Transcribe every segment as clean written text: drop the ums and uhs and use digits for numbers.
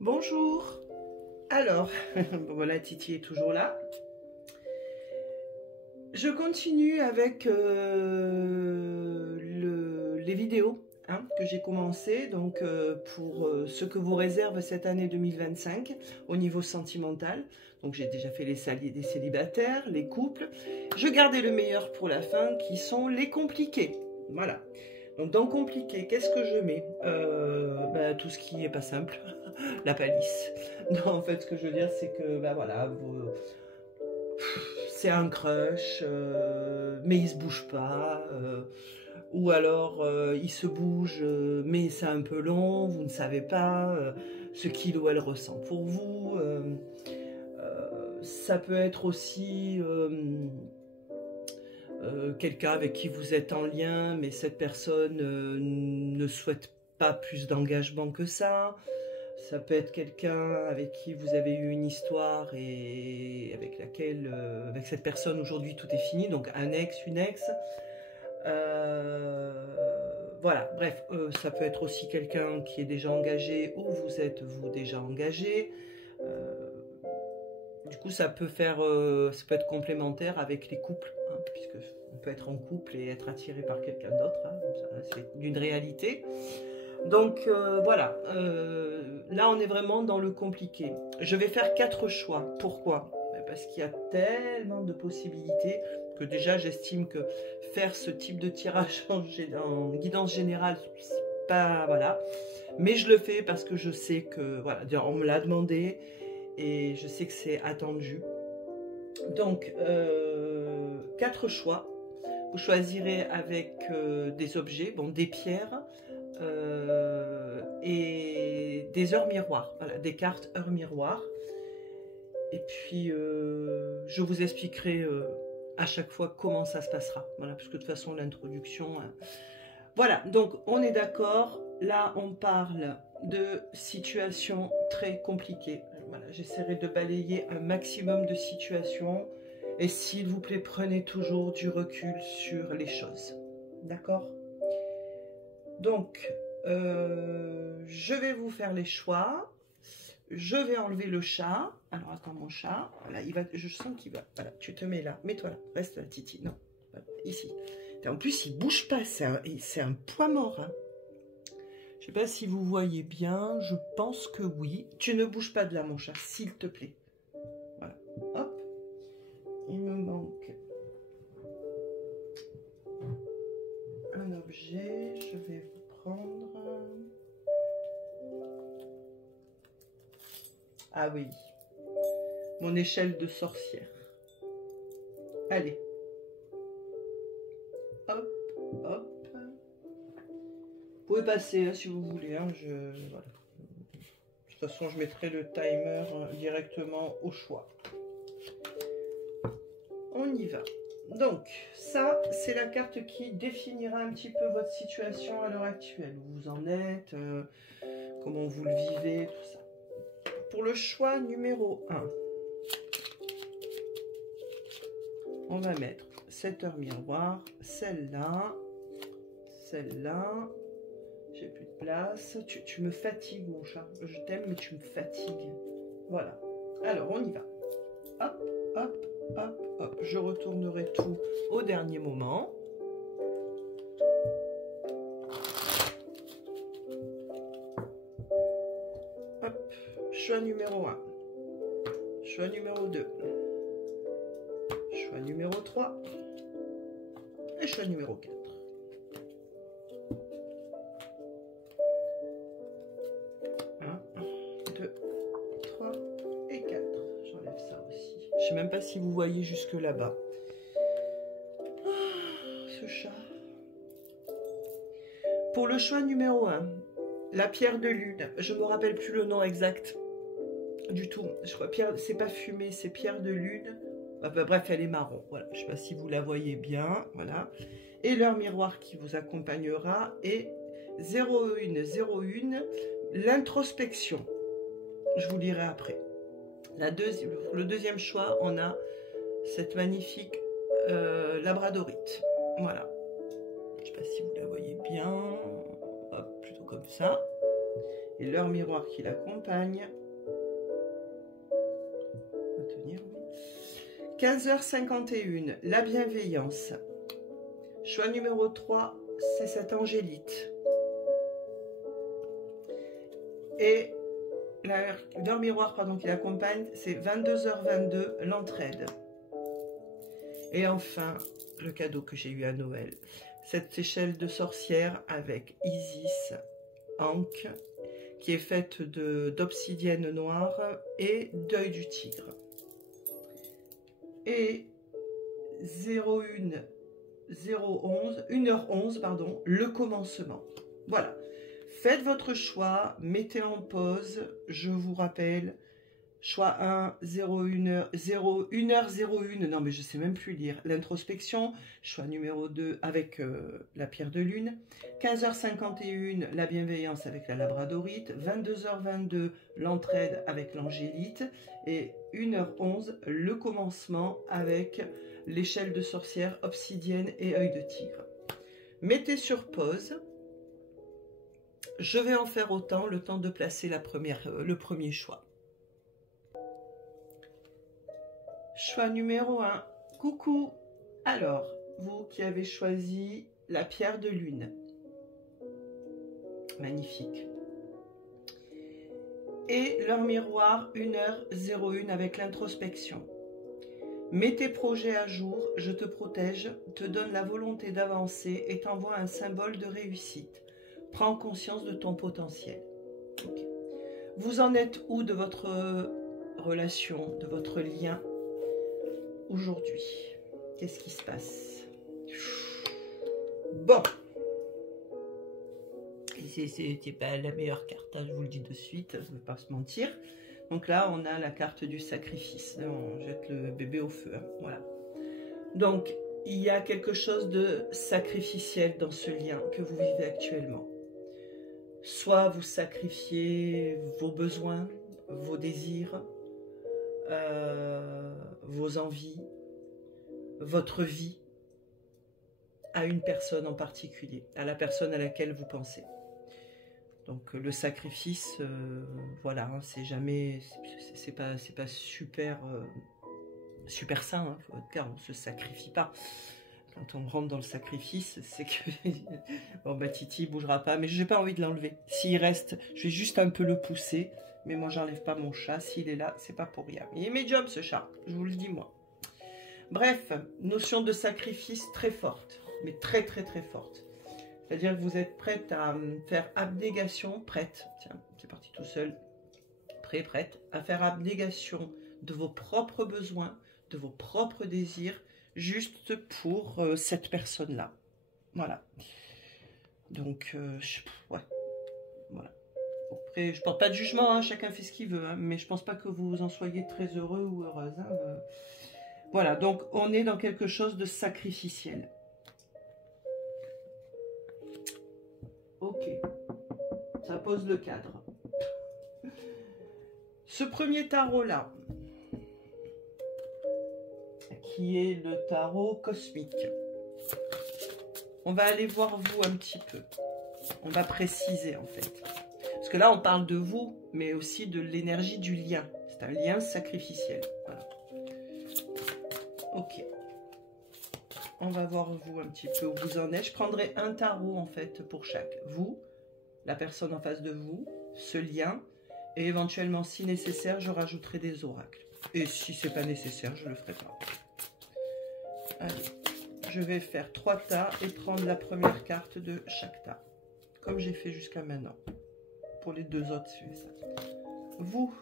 Bonjour. Alors, voilà, Titi est toujours là. Je continue avec les vidéos que j'ai commencé, donc pour ce que vous réserve cette année 2025 au niveau sentimental. Donc j'ai déjà fait les célibataires, les couples. Je gardais le meilleur pour la fin, qui sont les compliqués. Voilà. Donc dans compliqué, qu'est-ce que je mets? Tout ce qui est pas simple, la palisse. Non, en fait, ce que je veux dire, c'est que voilà, c'est un crush, mais il se bouge pas, ou alors il se bouge, mais c'est un peu long, vous ne savez pas ce qu'il ou elle ressent pour vous. Ça peut être aussi quelqu'un avec qui vous êtes en lien, mais cette personne ne souhaite pas plus d'engagement que ça. Ça peut être quelqu'un avec qui vous avez eu une histoire et avec laquelle, avec cette personne aujourd'hui tout est fini, donc un ex, une ex. Voilà, bref, ça peut être aussi quelqu'un qui est déjà engagé ou vous êtes vous déjà engagé. Du coup, ça peut être complémentaire avec les couples, puisque on peut être en couple et être attiré par quelqu'un d'autre. C'est d'une réalité. Donc voilà, là on est vraiment dans le compliqué. Je vais faire 4 choix. Pourquoi? Parce qu'il y a tellement de possibilités que déjà j'estime que faire ce type de tirage en guidance générale, c'est pas, voilà. Mais je le fais parce que je sais que, voilà, on me l'a demandé et je sais que c'est attendu. Donc 4 choix. Vous choisirez avec des objets, bon, des pierres, et des heures miroirs, voilà, des cartes heures miroirs. Et puis je vous expliquerai à chaque fois comment ça se passera, voilà, parce que de toute façon l'introduction, voilà. Donc on est d'accord, là on parle de situations très compliquées. Voilà, j'essaierai de balayer un maximum de situations et s'il vous plaît prenez toujours du recul sur les choses, d'accord? Donc, je vais vous faire les choix. Je vais enlever le chat. Alors, attends, mon chat. Voilà, je sens qu'il va. Voilà, tu te mets là. Mets-toi là. Reste là, Titi. Non, voilà, ici. En plus, il bouge pas. C'est un poids mort. Hein. Je sais pas si vous voyez bien. Je pense que oui. Tu ne bouges pas de là, mon chat, s'il te plaît. Voilà. Hop. Il me manque un objet. Je vais vous prendre. Ah oui, mon échelle de sorcière. Allez. Hop, hop. Vous pouvez passer hein, si vous voulez. Hein, voilà. De toute façon, je mettrai le timer directement au choix. On y va. Donc, ça, c'est la carte qui définira un petit peu votre situation à l'heure actuelle. Où vous en êtes, comment vous le vivez, tout ça. Pour le choix numéro 1, on va mettre cette heure miroir, celle-là, celle-là. J'ai plus de place. Tu me fatigues, mon chat. Je t'aime, mais tu me fatigues. Voilà. Alors, on y va. Hop, hop, hop, hop. Je retournerai tout au dernier moment. Hop. Choix numéro 1. Choix numéro 2. Choix numéro 3. Et choix numéro 4. 1, 2, 3 et 4. J'enlève ça aussi. Je sais même pas si vous voyez jusque là-bas. Ce chat. Pour le choix numéro 1, la pierre de lune. Je me rappelle plus le nom exact du tout. Je crois pierre, c'est pas fumée, c'est pierre de lune. Bref, elle est marron. Voilà. Je sais pas si vous la voyez bien. Voilà. Et l'heure miroir qui vous accompagnera est 0101, l'introspection. Je vous lirai après. Le deuxième choix, on a cette magnifique labradorite. Voilà. Je ne sais pas si vous la voyez bien. Hop, plutôt comme ça. Et leur miroir qui l'accompagne. On va tenir, oui. 15h51, la bienveillance. Choix numéro 3, c'est cette angélite. Et leur miroir pardon, qui l'accompagne, c'est 22h22, l'entraide. Et enfin, le cadeau que j'ai eu à Noël, cette échelle de sorcière avec Isis, Ankh, qui est faite d'obsidienne noire et d'œil du tigre. Et 1h11, pardon, le commencement. Voilà. Faites votre choix, mettez en pause. Je vous rappelle, choix 1, 1h01, non mais je sais même plus lire, l'introspection. Choix numéro 2 avec la pierre de lune. 15h51, la bienveillance avec la labradorite. 22h22, l'entraide avec l'angélite. Et 1h11, le commencement avec l'échelle de sorcière, obsidienne et œil de tigre. Mettez sur pause. Je vais en faire autant, le temps de placer le premier choix. Choix numéro 1. Coucou. Alors, vous qui avez choisi la pierre de lune. Magnifique. Et leur miroir 1h01 avec l'introspection. Mets tes projets à jour, je te protège, te donne la volonté d'avancer et t'envoie un symbole de réussite. Prends conscience de ton potentiel. Okay. Vous en êtes où de votre relation, de votre lien aujourd'hui? Qu'est-ce qui se passe? Bon. C'était pas la meilleure carte, hein, je vous le dis de suite, je ne vais pas se mentir. Donc là, on a la carte du sacrifice. On jette le bébé au feu. Hein, voilà. Donc, il y a quelque chose de sacrificiel dans ce lien que vous vivez actuellement. Soit vous sacrifiez vos besoins, vos désirs, vos envies, votre vie à une personne en particulier, à la personne à laquelle vous pensez. Donc le sacrifice, voilà, hein, c'est jamais, c'est pas super super sain, hein, car on se sacrifie pas. Quand on rentre dans le sacrifice, c'est que bon bah Titi bougera pas, mais j'ai pas envie de l'enlever. S'il reste, je vais juste un peu le pousser, mais moi j'enlève pas mon chat. S'il est là, c'est pas pour rien. Il est médium ce chat, je vous le dis moi. Bref, notion de sacrifice très forte, mais très forte. C'est-à-dire que vous êtes prête à faire abnégation, prête, tiens, c'est parti tout seul, prête à faire abnégation de vos propres besoins, de vos propres désirs, juste pour cette personne-là. Voilà. Donc, ouais. Voilà. Après, je porte pas de jugement, hein, chacun fait ce qu'il veut, hein, mais je pense pas que vous en soyez très heureux ou heureuse. Hein, Voilà, donc on est dans quelque chose de sacrificiel. Ok. Ça pose le cadre. Ce premier tarot-là, qui est le tarot cosmique. On va aller voir vous un petit peu. On va préciser en fait. Parce que là, on parle de vous, mais aussi de l'énergie du lien. C'est un lien sacrificiel. Voilà. Ok. On va voir vous un petit peu où vous en êtes. Je prendrai un tarot en fait pour chaque. Vous, la personne en face de vous, ce lien. Et éventuellement, si nécessaire, je rajouterai des oracles. Et si c'est pas nécessaire, je le ferai pas. Allez, je vais faire 3 tas et prendre la première carte de chaque tas. Comme j'ai fait jusqu'à maintenant. Pour les deux autres, je fais ça. Vous.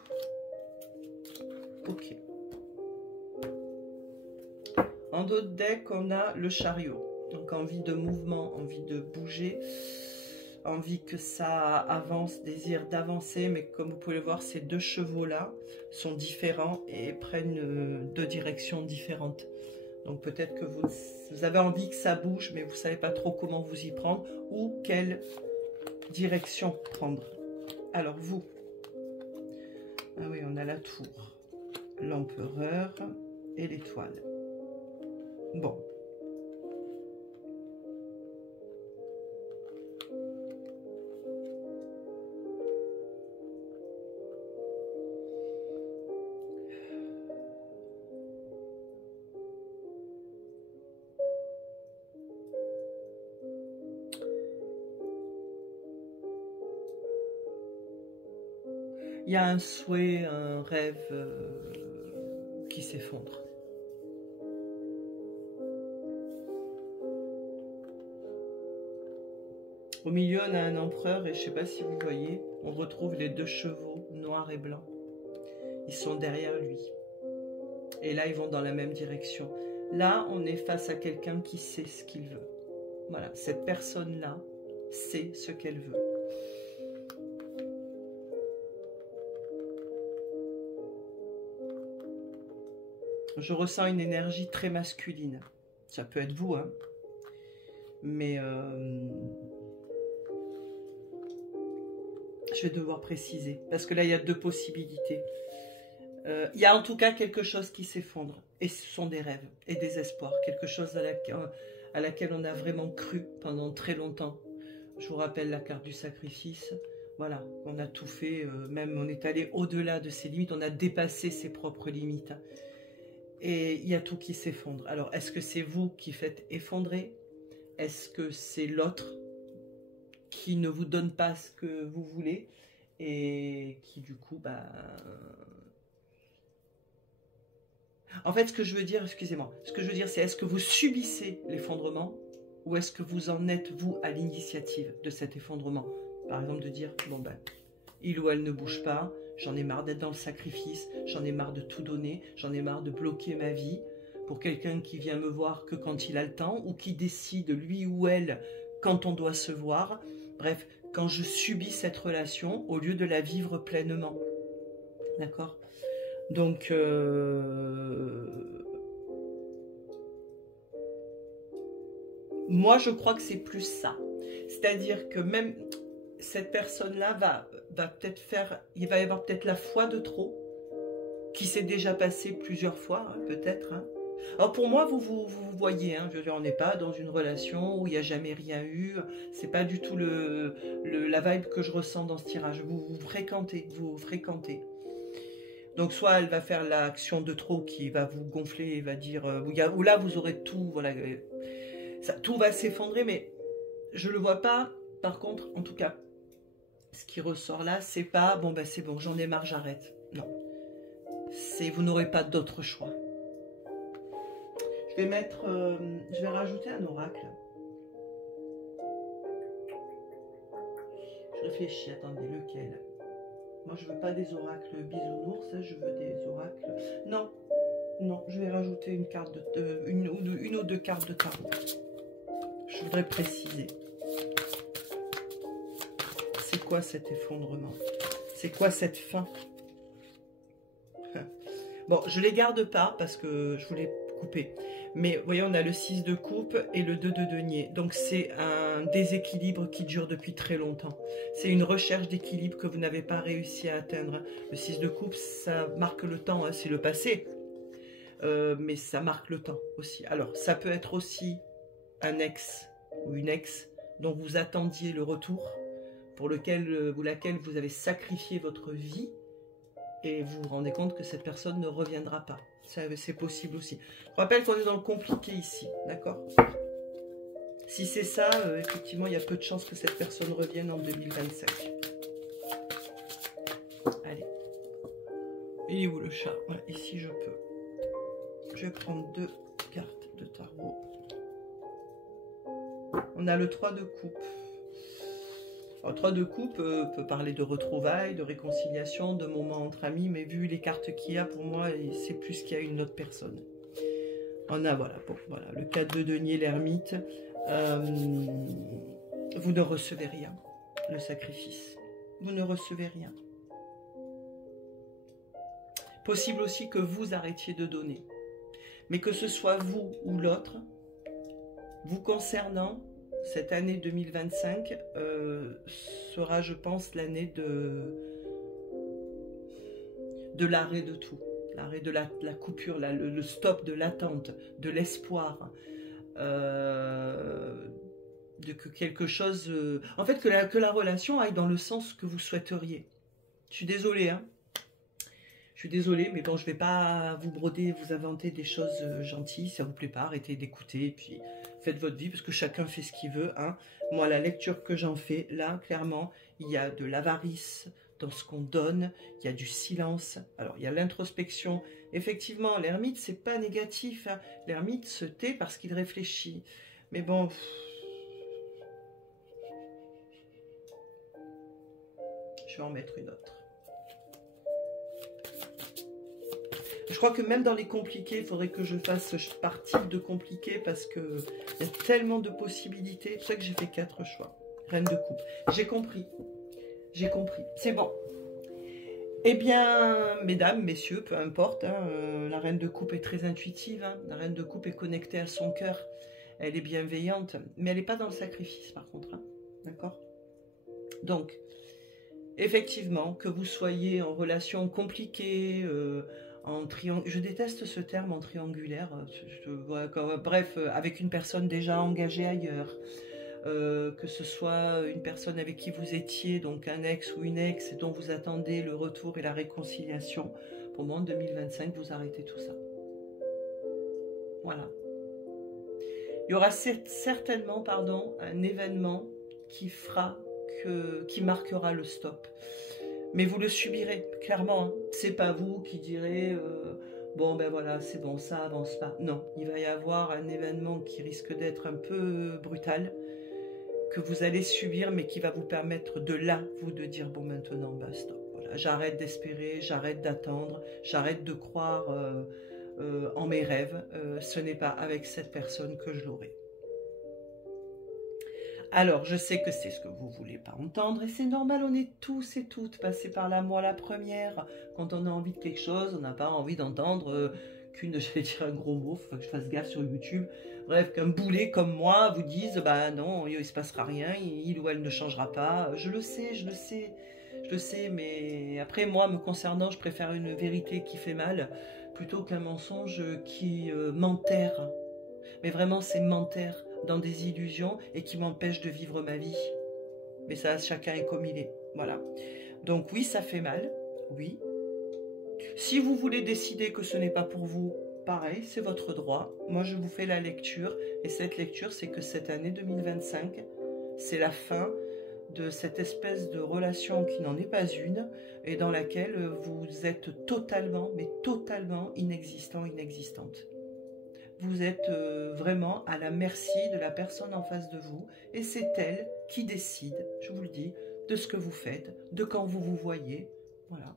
Ok. En dos de deck, on a le chariot. Donc envie de mouvement, envie de bouger. Envie que ça avance, désir d'avancer. Mais comme vous pouvez le voir, ces deux chevaux-là sont différents et prennent 2 directions différentes. Donc peut-être que vous avez envie que ça bouge, mais vous ne savez pas trop comment vous y prendre ou quelle direction prendre. Alors vous, ah oui, on a la tour, l'empereur et l'étoile. Bon. Il y a un souhait, un rêve qui s'effondre. Au milieu, on a un empereur et je ne sais pas si vous voyez, on retrouve les 2 chevaux noirs et blancs. Ils sont derrière lui. Et là, ils vont dans la même direction. Là, on est face à quelqu'un qui sait ce qu'il veut. Voilà, cette personne-là sait ce qu'elle veut. Je ressens une énergie très masculine. Ça peut être vous, hein. Mais je vais devoir préciser. Parce que là, il y a 2 possibilités. Il y a en tout cas quelque chose qui s'effondre. Et ce sont des rêves et des espoirs. Quelque chose à laquelle on a vraiment cru pendant très longtemps. Je vous rappelle la carte du sacrifice. Voilà, on a tout fait. Même on est allé au-delà de ses limites. On a dépassé ses propres limites. Et il y a tout qui s'effondre. Alors, est-ce que c'est vous qui faites effondrer? Est-ce que c'est l'autre qui ne vous donne pas ce que vous voulez? Et qui, du coup, bah... En fait, ce que je veux dire, excusez-moi, ce que je veux dire, c'est est-ce que vous subissez l'effondrement ou est-ce que vous en êtes, vous, à l'initiative de cet effondrement? Par exemple, de dire, bon ben, il ou elle ne bouge pas, j'en ai marre d'être dans le sacrifice, j'en ai marre de tout donner, j'en ai marre de bloquer ma vie pour quelqu'un qui vient me voir que quand il a le temps ou qui décide, lui ou elle, quand on doit se voir. Bref, quand je subis cette relation au lieu de la vivre pleinement. D'accord ? Donc, moi, je crois que c'est plus ça. C'est-à-dire que même cette personne-là va peut-être faire... Il va y avoir peut-être la fois de trop qui s'est déjà passée plusieurs fois, hein, peut-être. Hein. Alors, pour moi, vous voyez, hein, je veux dire, on n'est pas dans une relation où il n'y a jamais rien eu. C'est pas du tout la vibe que je ressens dans ce tirage. Vous fréquentez. Donc, soit elle va faire l'action de trop qui va vous gonfler et va dire... ou là, vous aurez tout, voilà, tout va s'effondrer, mais je ne le vois pas. Par contre, en tout cas, ce qui ressort là, c'est pas, bon, ben c'est bon, j'en ai marre, j'arrête. Non. C'est, vous n'aurez pas d'autre choix. Je vais rajouter un oracle. Je réfléchis, attendez, lequel ? Moi, je veux pas des oracles bisounours, je veux des oracles... Non, je vais rajouter une carte une ou deux cartes de tarot. Je voudrais préciser. C'est quoi cet effondrement? C'est quoi cette fin? Bon, je les garde pas parce que je voulais couper. Mais vous voyez, on a le 6 de coupe et le 2 de denier. Donc c'est un déséquilibre qui dure depuis très longtemps. C'est une recherche d'équilibre que vous n'avez pas réussi à atteindre. Le 6 de coupe, ça marque le temps, hein, c'est le passé. Mais ça marque le temps aussi. Alors, ça peut être aussi un ex ou une ex dont vous attendiez le retour, pour lequel ou laquelle vous avez sacrifié votre vie. Et vous vous rendez compte que cette personne ne reviendra pas. C'est possible aussi. Je rappelle qu'on est dans le compliqué ici, d'accord? Si c'est ça, effectivement, il y a peu de chances que cette personne revienne en 2025. Allez. Il est où le chat? Voilà, ici je peux. Je vais prendre 2 cartes de tarot. On a le 3 de coupe. Alors, 3 de coupe peut parler de retrouvailles, de réconciliation, de moments entre amis, mais vu les cartes qu'il y a, pour moi, c'est plus qu'il y a une autre personne. On a, voilà, bon, voilà le 4 de denier, l'ermite. Vous ne recevez rien, le sacrifice. Vous ne recevez rien. Possible aussi que vous arrêtiez de donner. Mais que ce soit vous ou l'autre, vous concernant, cette année 2025 sera, je pense, l'année de l'arrêt de tout. L'arrêt de la coupure, le stop de l'attente, de l'espoir. De que quelque chose... en fait, que la relation aille dans le sens que vous souhaiteriez. Je suis désolée, hein. Je suis désolée, mais bon, je ne vais pas vous broder, vous inventer des choses gentilles. Si ça ne vous plaît pas, arrêtez d'écouter, puis faites votre vie, parce que chacun fait ce qu'il veut. Hein. Moi, la lecture que j'en fais, là, clairement, il y a de l'avarice, dans ce qu'on donne, il y a du silence. Alors, il y a l'introspection. Effectivement, l'ermite, c'est pas négatif, hein. L'ermite se tait parce qu'il réfléchit. Mais bon... Je vais en mettre une autre. Je crois que même dans les compliqués, il faudrait que je fasse par type de compliqué parce qu'il y a tellement de possibilités. C'est pour ça que j'ai fait 4 choix. Reine de coupe. J'ai compris. J'ai compris. C'est bon. Eh bien, mesdames, messieurs, peu importe, hein, la reine de coupe est très intuitive. Hein, la reine de coupe est connectée à son cœur. Elle est bienveillante. Mais elle n'est pas dans le sacrifice, par contre. Hein, d'accord? Donc, effectivement, que vous soyez en relation compliquée, en triangle, je déteste ce terme en triangulaire, bref, avec une personne déjà engagée ailleurs, que ce soit une personne avec qui vous étiez, donc un ex ou une ex, et dont vous attendez le retour et la réconciliation, pour moi en 2025, vous arrêtez tout ça. Voilà. Il y aura certainement, pardon, un événement qui marquera le stop. Mais vous le subirez, clairement. Hein. C'est pas vous qui direz bon ben voilà, c'est bon, ça avance pas. Non, il va y avoir un événement qui risque d'être un peu brutal, que vous allez subir, mais qui va vous permettre de là, vous, de dire bon maintenant, ben stop. Voilà, j'arrête d'espérer, j'arrête d'attendre, j'arrête de croire en mes rêves. Ce n'est pas avec cette personne que je l'aurai. Alors, je sais que c'est ce que vous ne voulez pas entendre, et c'est normal, on est tous et toutes passés par là. Moi, la première, quand on a envie de quelque chose, on n'a pas envie d'entendre qu'une, j'allais dire un gros mot, faut que je fasse gaffe sur YouTube, bref, qu'un boulet comme moi vous dise, bah non, il ne se passera rien, il ou elle ne changera pas. Je le sais, je le sais, mais après, moi, me concernant, je préfère une vérité qui fait mal, plutôt qu'un mensonge qui m'enterre. Mais vraiment, c'est m'enterre dans des illusions et qui m'empêche de vivre ma vie. Mais ça, chacun est comme il est. Voilà. Donc oui, ça fait mal. Oui. Si vous voulez décider que ce n'est pas pour vous, pareil, c'est votre droit. Moi, je vous fais la lecture. Et cette lecture, c'est que cette année 2025, c'est la fin de cette espèce de relation qui n'en est pas une et dans laquelle vous êtes totalement, mais totalement inexistant, inexistante. Vous êtes vraiment à la merci de la personne en face de vous et c'est elle qui décide, je vous le dis, de ce que vous faites, de quand vous vous voyez. Voilà.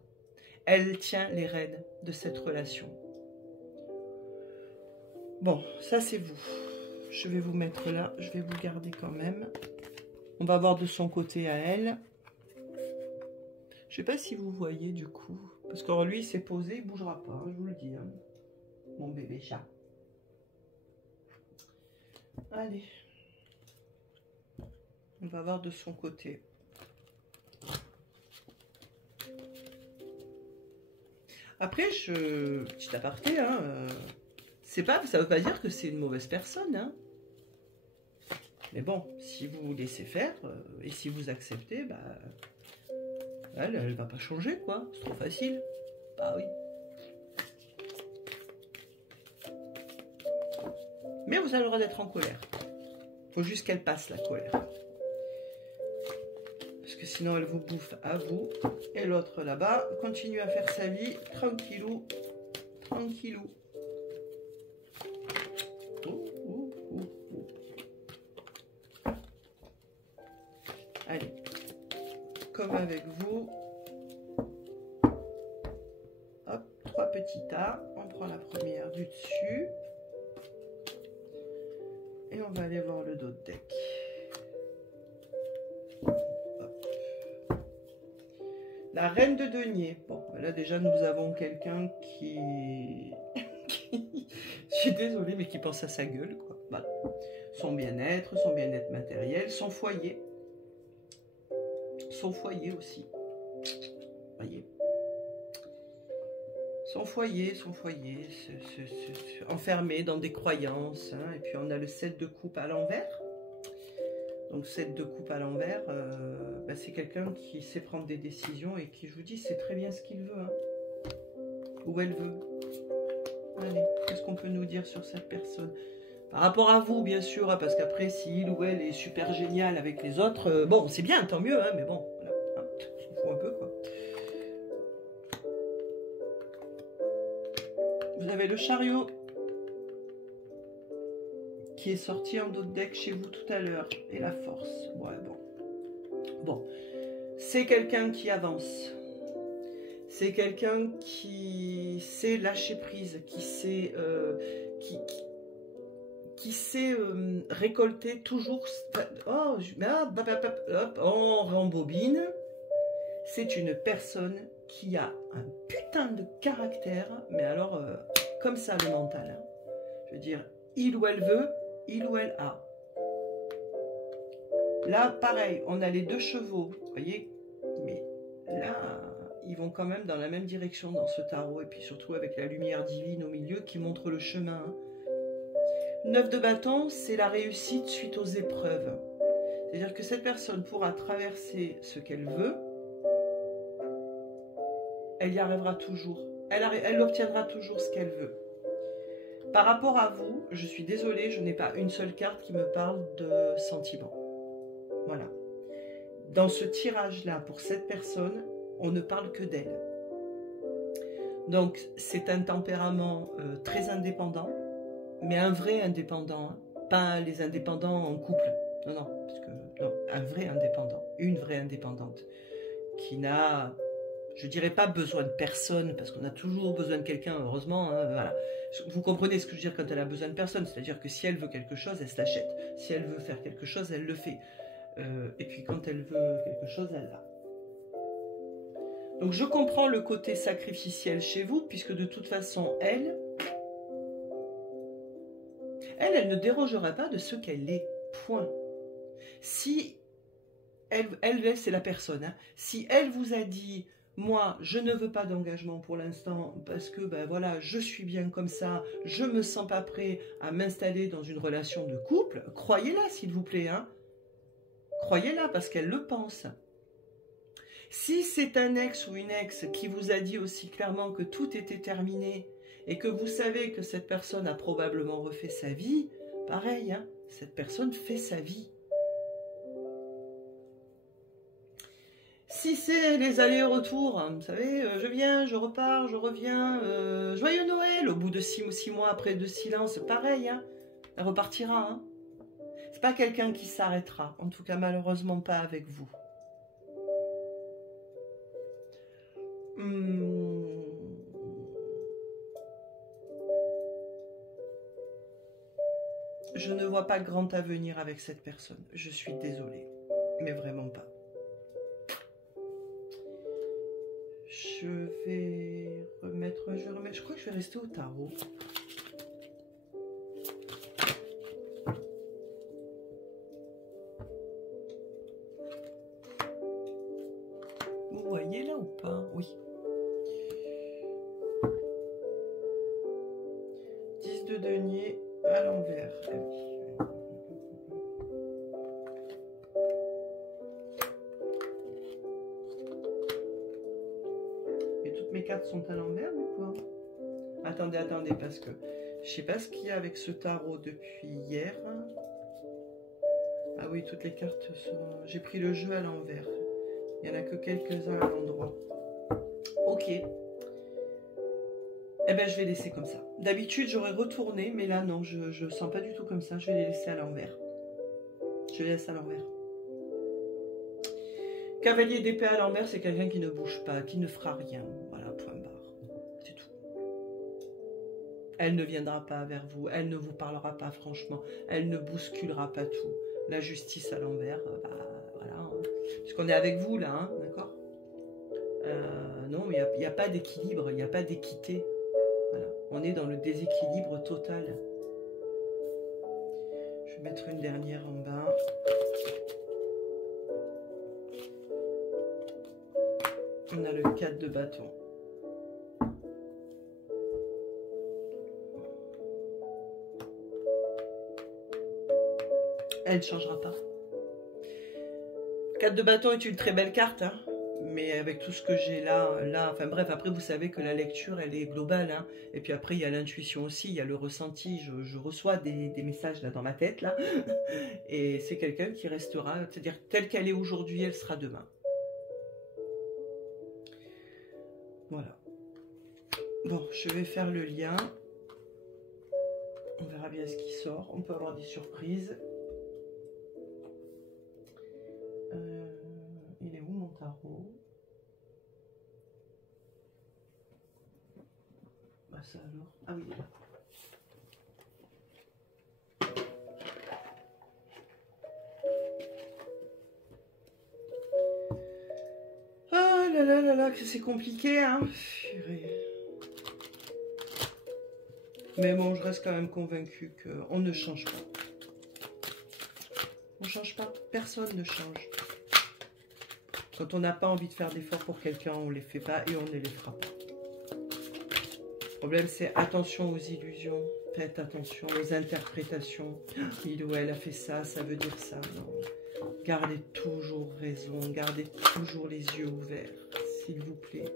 Elle tient les rênes de cette relation. Bon, ça c'est vous. Je vais vous mettre là, je vais vous garder quand même. On va voir de son côté à elle. Je ne sais pas si vous voyez du coup, parce que lui il s'est posé, il ne bougera pas, je vous le dis. Hein. Mon bébé chat. Allez, on va voir de son côté. Après, petit aparté, hein, ça ne veut pas dire que c'est une mauvaise personne. Hein. Mais bon, si vous laissez faire et si vous acceptez, bah, elle va pas changer, quoi. C'est trop facile. Bah oui. Mais vous avez le droit d'être en colère. Faut juste qu'elle passe la colère. Parce que sinon elle vous bouffe à vous. Et l'autre là-bas continue à faire sa vie tranquillou. Tranquillou. Allez. Comme avec vous. Hop, 3 petits tas. On prend la première du dessus. Et on va aller voir le dos de deck. Hop. La reine de denier. Bon, là déjà nous avons quelqu'un qui... Je suis désolée, mais qui pense à sa gueule, quoi. Voilà. Son bien-être matériel, son foyer. Son foyer aussi. Voyez. Son foyer, enfermé dans des croyances. Hein, et puis on a le 7 de coupe à l'envers. Donc 7 de coupe à l'envers, bah, c'est quelqu'un qui sait prendre des décisions et qui, je vous dis, c'est très bien ce qu'il veut. Hein, ou elle veut. Allez, qu'est-ce qu'on peut nous dire sur cette personne? Par rapport à vous, bien sûr, hein, parce qu'après, si il ou elle est super génial avec les autres, bon, c'est bien, tant mieux, hein, mais bon, voilà, hein, on s'en fout un peu, quoi. avez le chariot qui est sorti en dos de deck chez vous tout à l'heure. Et la force. Ouais, bon. Bon. C'est quelqu'un qui avance. C'est quelqu'un qui sait lâcher prise, qui sait, qui sait récolter toujours... Oh, hop, on rembobine. C'est une personne qui a un putain de caractère, mais alors, comme ça, le mental. Hein. Je veux dire, il ou elle veut, il ou elle a. Là, pareil, on a les deux chevaux, vous voyez, mais là, ils vont quand même dans la même direction dans ce tarot, et puis surtout avec la lumière divine au milieu qui montre le chemin. Hein. 9 de bâton, c'est la réussite suite aux épreuves. C'est-à-dire que cette personne pourra traverser ce qu'elle veut, elle y arrivera toujours, elle obtiendra toujours ce qu'elle veut. Par rapport à vous, je suis désolée, je n'ai pas une seule carte qui me parle de sentiment. Voilà. Dans ce tirage-là, pour cette personne, on ne parle que d'elle. Donc, c'est un tempérament très indépendant, mais un vrai indépendant, hein. Pas les indépendants en couple. Non, non, parce que, non, un vrai indépendant, une vraie indépendante, qui n'a, je dirais pas besoin de personne, parce qu'on a toujours besoin de quelqu'un, heureusement, hein, voilà. Vous comprenez ce que je veux dire quand elle a besoin de personne, c'est-à-dire que si elle veut quelque chose, elle se l'achète. Si elle veut faire quelque chose, elle le fait. Et puis quand elle veut quelque chose, elle l'a. Donc je comprends le côté sacrificiel chez vous, puisque de toute façon, elle ne dérogera pas de ce qu'elle est. Point. Si elle c'est la personne. Hein, si elle vous a dit, moi, je ne veux pas d'engagement pour l'instant, parce que, ben voilà, je suis bien comme ça, je me sens pas prêt à m'installer dans une relation de couple, croyez-la, s'il vous plaît, hein. Croyez-la, parce qu'elle le pense. Si c'est un ex ou une ex qui vous a dit aussi clairement que tout était terminé et que vous savez que cette personne a probablement refait sa vie, pareil, hein, cette personne fait sa vie. Si c'est les allers-retours, hein, vous savez, je viens, je repars, je reviens, joyeux Noël, au bout de 6 mois après de silence, pareil, hein, elle repartira, hein. C'est pas quelqu'un qui s'arrêtera, en tout cas malheureusement pas avec vous. Je ne vois pas grand avenir avec cette personne. Je suis désolée, mais vraiment pas. Je vais remettre, je crois que je vais rester au tarot. Vous voyez là ou pas? Oui. 10 de denier à l'envers. Ah oui. Et toutes mes cartes sont à l'envers ou quoi? Attendez, attendez, parce que je sais pas ce qu'il y a avec ce tarot depuis hier. Ah oui, toutes les cartes sont... J'ai pris le jeu à l'envers. Il n'y en a que quelques-uns à l'endroit. Ok. Eh bien, je vais laisser comme ça. D'habitude, j'aurais retourné, mais là, non, je ne sens pas du tout comme ça. Je vais les laisser à l'envers. Je les laisse à l'envers. Cavalier d'épée à l'envers, c'est quelqu'un qui ne bouge pas, qui ne fera rien. Voilà, point barre. C'est tout. Elle ne viendra pas vers vous. Elle ne vous parlera pas franchement. Elle ne bousculera pas tout. La justice à l'envers, bah, voilà. Hein. Puisqu'on est avec vous, là, hein, d'accord? Non, il n'y a pas d'équilibre, il n'y a pas d'équité. Voilà. On est dans le déséquilibre total. Je vais mettre une dernière en bas. On a le 4 de bâton. Elle ne changera pas. 4 de bâton est une très belle carte, hein, mais avec tout ce que j'ai là, enfin bref, après vous savez que la lecture, elle est globale, hein, et puis après il y a l'intuition aussi, il y a le ressenti, je reçois des messages là dans ma tête, là, et c'est quelqu'un qui restera, c'est-à-dire telle qu'elle est aujourd'hui, elle sera demain. Voilà. Bon, je vais faire le lien. On verra bien ce qui sort. On peut avoir des surprises. Il est où mon tarot? Bah ça alors. Ah oui, il est là. Ah là là là là, que c'est compliqué, hein. Mais bon, je reste quand même convaincue qu'on ne change pas. On ne change pas. Personne ne change. Quand on n'a pas envie de faire d'efforts pour quelqu'un, on ne les fait pas et on ne les fera pas. Le problème, c'est attention aux illusions. Faites attention aux interprétations. Il ou elle a fait ça, ça veut dire ça. Non. Gardez toujours raison. Gardez toujours les yeux ouverts, s'il vous plaît.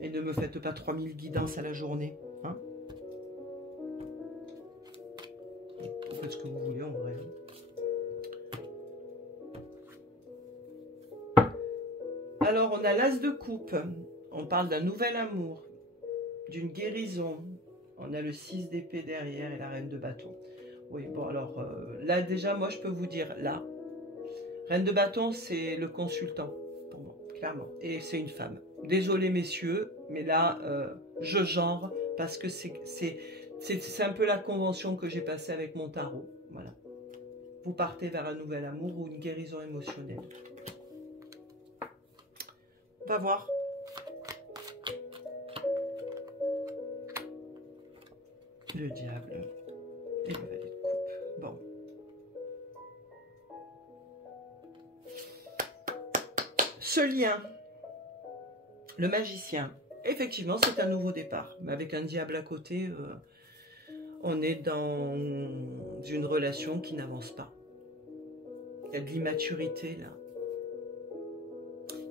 Et ne me faites pas 3000 guidances à la journée. Hein? Vous faites ce que vous voulez en vrai. Alors, on a l'as de coupe. On parle d'un nouvel amour, d'une guérison. On a le 6 d'épée derrière et la reine de bâton. Oui, bon, alors, là, déjà, moi, je peux vous dire, là, reine de bâton, c'est le consultant, pour moi, clairement. Et c'est une femme. Désolé, messieurs, mais là, je genre, parce que c'est un peu la convention que j'ai passée avec mon tarot. Voilà. Vous partez vers un nouvel amour ou une guérison émotionnelle. On va voir. Le diable et le valet de coupe. Bon. Ce lien, le magicien, effectivement, c'est un nouveau départ. Mais avec un diable à côté, on est dans une relation qui n'avance pas. Il y a de l'immaturité là.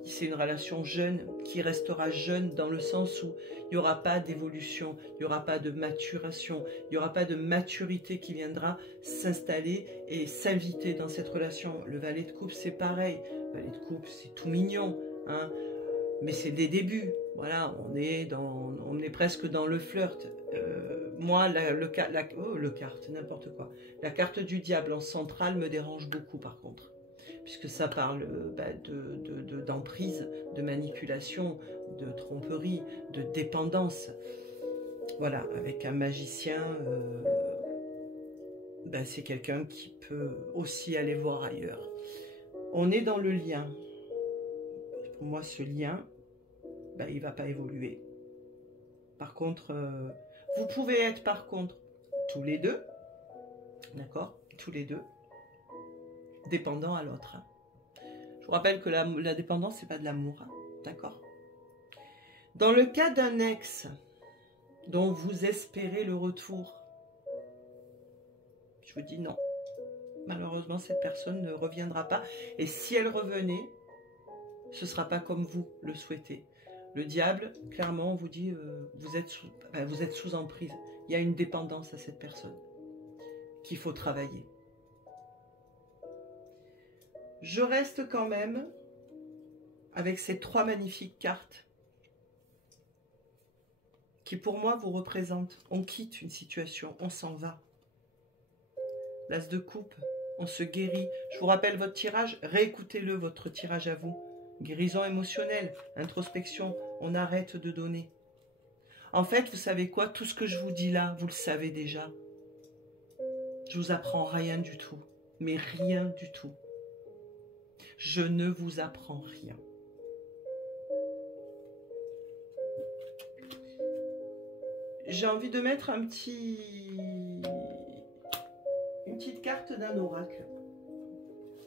C'est une relation jeune, qui restera jeune dans le sens où il n'y aura pas d'évolution, il n'y aura pas de maturation, il n'y aura pas de maturité qui viendra s'installer et s'inviter dans cette relation. Le valet de coupe, c'est pareil. Le valet de coupe, c'est tout mignon, hein, mais c'est des débuts. Voilà, on est presque dans le flirt. Moi, n'importe quoi. La carte du diable en centrale me dérange beaucoup par contre. Puisque ça parle d'emprise, de manipulation, de tromperie, de dépendance. Voilà, avec un magicien, c'est quelqu'un qui peut aussi aller voir ailleurs. On est dans le lien. Pour moi, ce lien, il ne va pas évoluer. Par contre, vous pouvez être par contre tous les deux, d'accord, tous les deux, dépendant à l'autre. Hein. Je vous rappelle que la dépendance, c'est pas de l'amour, hein, d'accord? Dans le cas d'un ex dont vous espérez le retour, je vous dis non. Malheureusement, cette personne ne reviendra pas. Et si elle revenait, ce ne sera pas comme vous le souhaitez. Le diable, clairement, vous dit, vous êtes sous emprise. Il y a une dépendance à cette personne qu'il faut travailler. Je reste quand même avec ces 3 magnifiques cartes qui pour moi vous représentent. On quitte une situation, on s'en va. L'as de coupe, on se guérit. Je vous rappelle votre tirage, réécoutez-le, votre tirage à vous. Guérison émotionnelle, introspection, on arrête de donner. En fait, vous savez quoi? Tout ce que je vous dis là, vous le savez déjà. Je vous apprends rien du tout, mais rien du tout. Je ne vous apprends rien. J'ai envie de mettre une petite carte d'un oracle,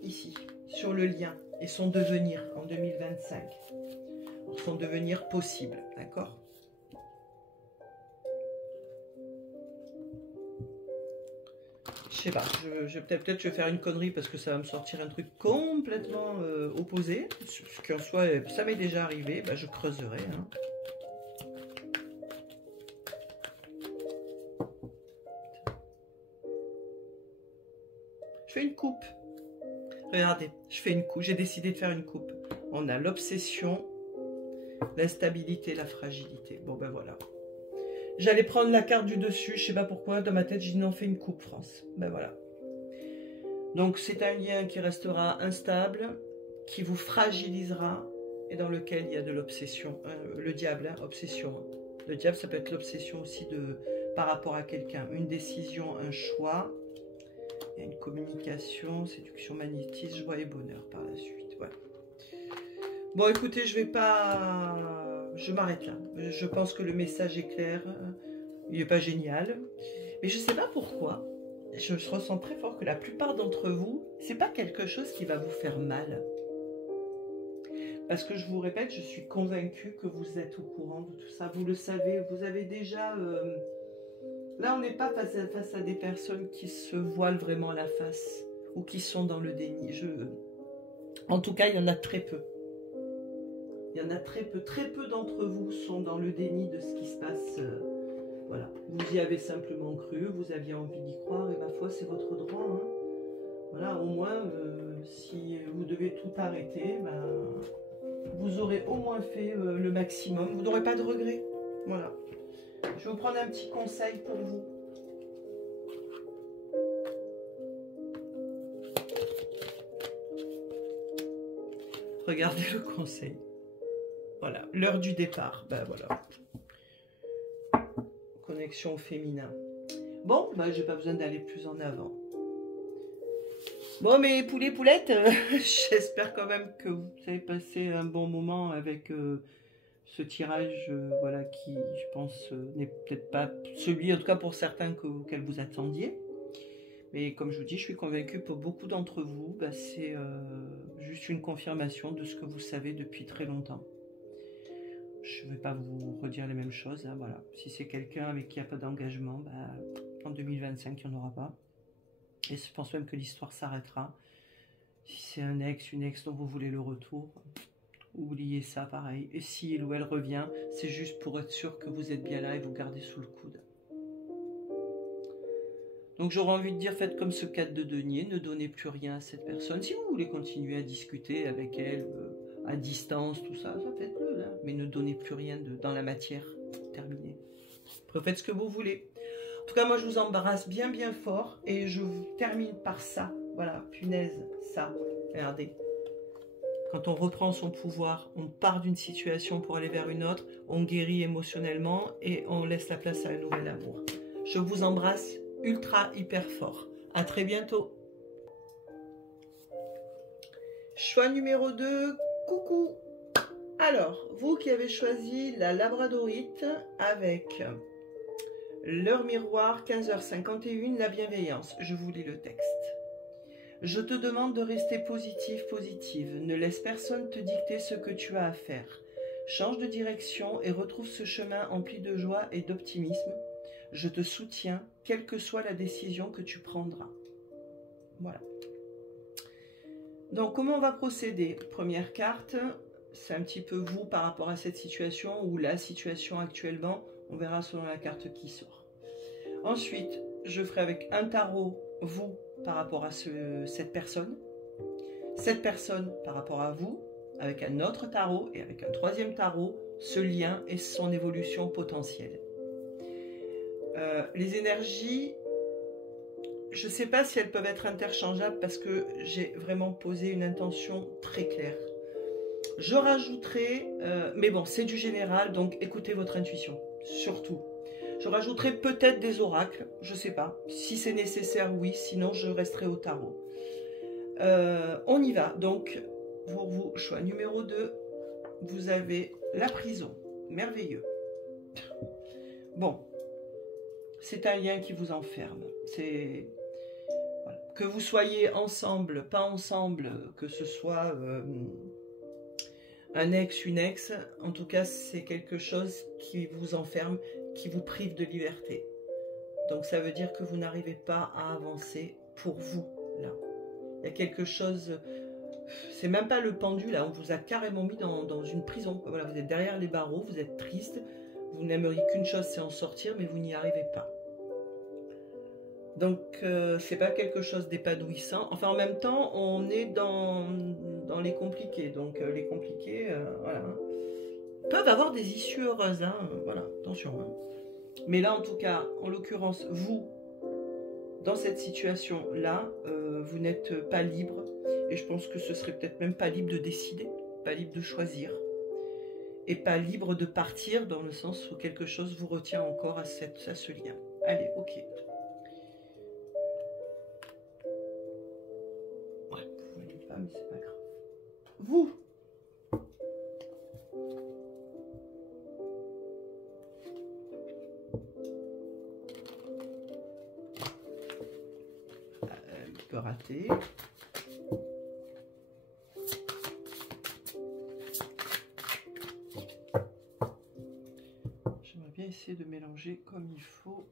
ici, sur le lien et son devenir en 2025. Son devenir possible, d'accord? Je sais pas, peut-être je vais faire une connerie parce que ça va me sortir un truc complètement opposé. Ce qu'en soit, ça m'est déjà arrivé, je creuserai. Hein. Je fais une coupe. Regardez, je fais une coupe. J'ai décidé de faire une coupe. On a l'obsession, l'instabilité, la fragilité. Bon, voilà. J'allais prendre la carte du dessus, je sais pas pourquoi, dans ma tête, j'ai dit non, fais une coupe, France. Ben voilà. Donc c'est un lien qui restera instable, qui vous fragilisera, et dans lequel il y a de l'obsession. Le diable, hein, obsession. Le diable, ça peut être l'obsession aussi par rapport à quelqu'un. Une décision, un choix. Il y a une communication, séduction, magnétisme, joie et bonheur par la suite. Voilà. Bon, écoutez, je m'arrête là. Je pense que le message est clair. Il n'est pas génial. Mais je ne sais pas pourquoi. Je ressens très fort que la plupart d'entre vous, c'est pas quelque chose qui va vous faire mal. Parce que je vous répète, je suis convaincue que vous êtes au courant de tout ça. Vous le savez, vous avez déjà... Là, on n'est pas face à des personnes qui se voilent vraiment la face ou qui sont dans le déni. En tout cas, il y en a très peu. Il y en a très peu. Très peu d'entre vous sont dans le déni de ce qui se passe. Voilà. Vous y avez simplement cru, vous aviez envie d'y croire, et ma foi, c'est votre droit. Hein. Voilà, au moins, si vous devez tout arrêter, ben, vous aurez au moins fait le maximum. Vous n'aurez pas de regrets. Voilà. Je vais vous prendre un petit conseil pour vous. Regardez le conseil. Voilà, l'heure du départ. Ben voilà. Connexion au féminin. Bon, ben, j'ai pas besoin d'aller plus en avant. Bon, mes poulets, poulettes, j'espère quand même que vous avez passé un bon moment avec ce tirage, voilà, qui, je pense, n'est peut-être pas celui, en tout cas pour certains, auquel vous attendiez. Mais comme je vous dis, je suis convaincue pour beaucoup d'entre vous, bah, c'est juste une confirmation de ce que vous savez depuis très longtemps. Je ne vais pas vous redire les mêmes choses, hein, voilà. Si c'est quelqu'un avec qui il n'y a pas d'engagement, bah, en 2025, il n'y en aura pas. Et je pense même que l'histoire s'arrêtera. Si c'est un ex, une ex dont vous voulez le retour, oubliez ça pareil. Et si il ou elle revient, c'est juste pour être sûr que vous êtes bien là et vous gardez sous le coude. Donc j'aurais envie de dire, faites comme ce 4 de denier, ne donnez plus rien à cette personne. Si vous voulez continuer à discuter avec elle, à distance, tout ça, ça faites-le là. Mais ne donnez plus rien dans la matière. Terminé. Après, faites ce que vous voulez. En tout cas, moi, je vous embrasse bien, bien fort. Et je vous termine par ça. Voilà, punaise, ça. Regardez. Quand on reprend son pouvoir, on part d'une situation pour aller vers une autre. On guérit émotionnellement et on laisse la place à un nouvel amour. Je vous embrasse ultra, hyper fort. À très bientôt. Choix numéro 2. Coucou. Alors, vous qui avez choisi la labradorite avec... l'heure miroir, 15h51, la bienveillance. Je vous lis le texte. Je te demande de rester positif, positive. Ne laisse personne te dicter ce que tu as à faire. Change de direction et retrouve ce chemin empli de joie et d'optimisme. Je te soutiens, quelle que soit la décision que tu prendras. Voilà. Donc, comment on va procéder? Première carte, c'est un petit peu vous par rapport à cette situation ou la situation actuellement. On verra selon la carte qui sort. Ensuite, je ferai avec un tarot, vous, par rapport à cette personne par rapport à vous, avec un autre tarot et avec un troisième tarot, ce lien et son évolution potentielle. Les énergies, je ne sais pas si elles peuvent être interchangeables parce que j'ai vraiment posé une intention très claire. Je rajouterai, mais bon, c'est du général, donc écoutez votre intuition, surtout. Je rajouterai peut-être des oracles, je ne sais pas. Si c'est nécessaire, oui, sinon je resterai au tarot. On y va. Donc, pour vous, choix numéro 2, vous avez la prison. Merveilleux. Bon, c'est un lien qui vous enferme. C'est... Voilà. Que vous soyez ensemble, pas ensemble, que ce soit un ex, une ex, en tout cas, c'est quelque chose qui vous enferme, qui vous prive de liberté. Donc ça veut dire que vous n'arrivez pas à avancer pour vous, là. Il y a quelque chose, c'est même pas le pendu, là, on vous a carrément mis dans une prison. Voilà, vous êtes derrière les barreaux, vous êtes triste, vous n'aimeriez qu'une chose, c'est en sortir, mais vous n'y arrivez pas. Donc c'est pas quelque chose d'épanouissant. Enfin, en même temps, on est dans les compliqués. Donc les compliqués, voilà, peuvent avoir des issues heureuses, hein, voilà, attention. Hein. Mais là, en tout cas, en l'occurrence, vous, dans cette situation-là, vous n'êtes pas libre. Et je pense que ce serait peut-être même pas libre de décider, pas libre de choisir. Et pas libre de partir dans le sens où quelque chose vous retient encore à ce lien. Allez, ok. Ouais, vous ne voyez pas, mais c'est pas grave. Vous, il peut rater. J'aimerais bien essayer de mélanger comme il faut.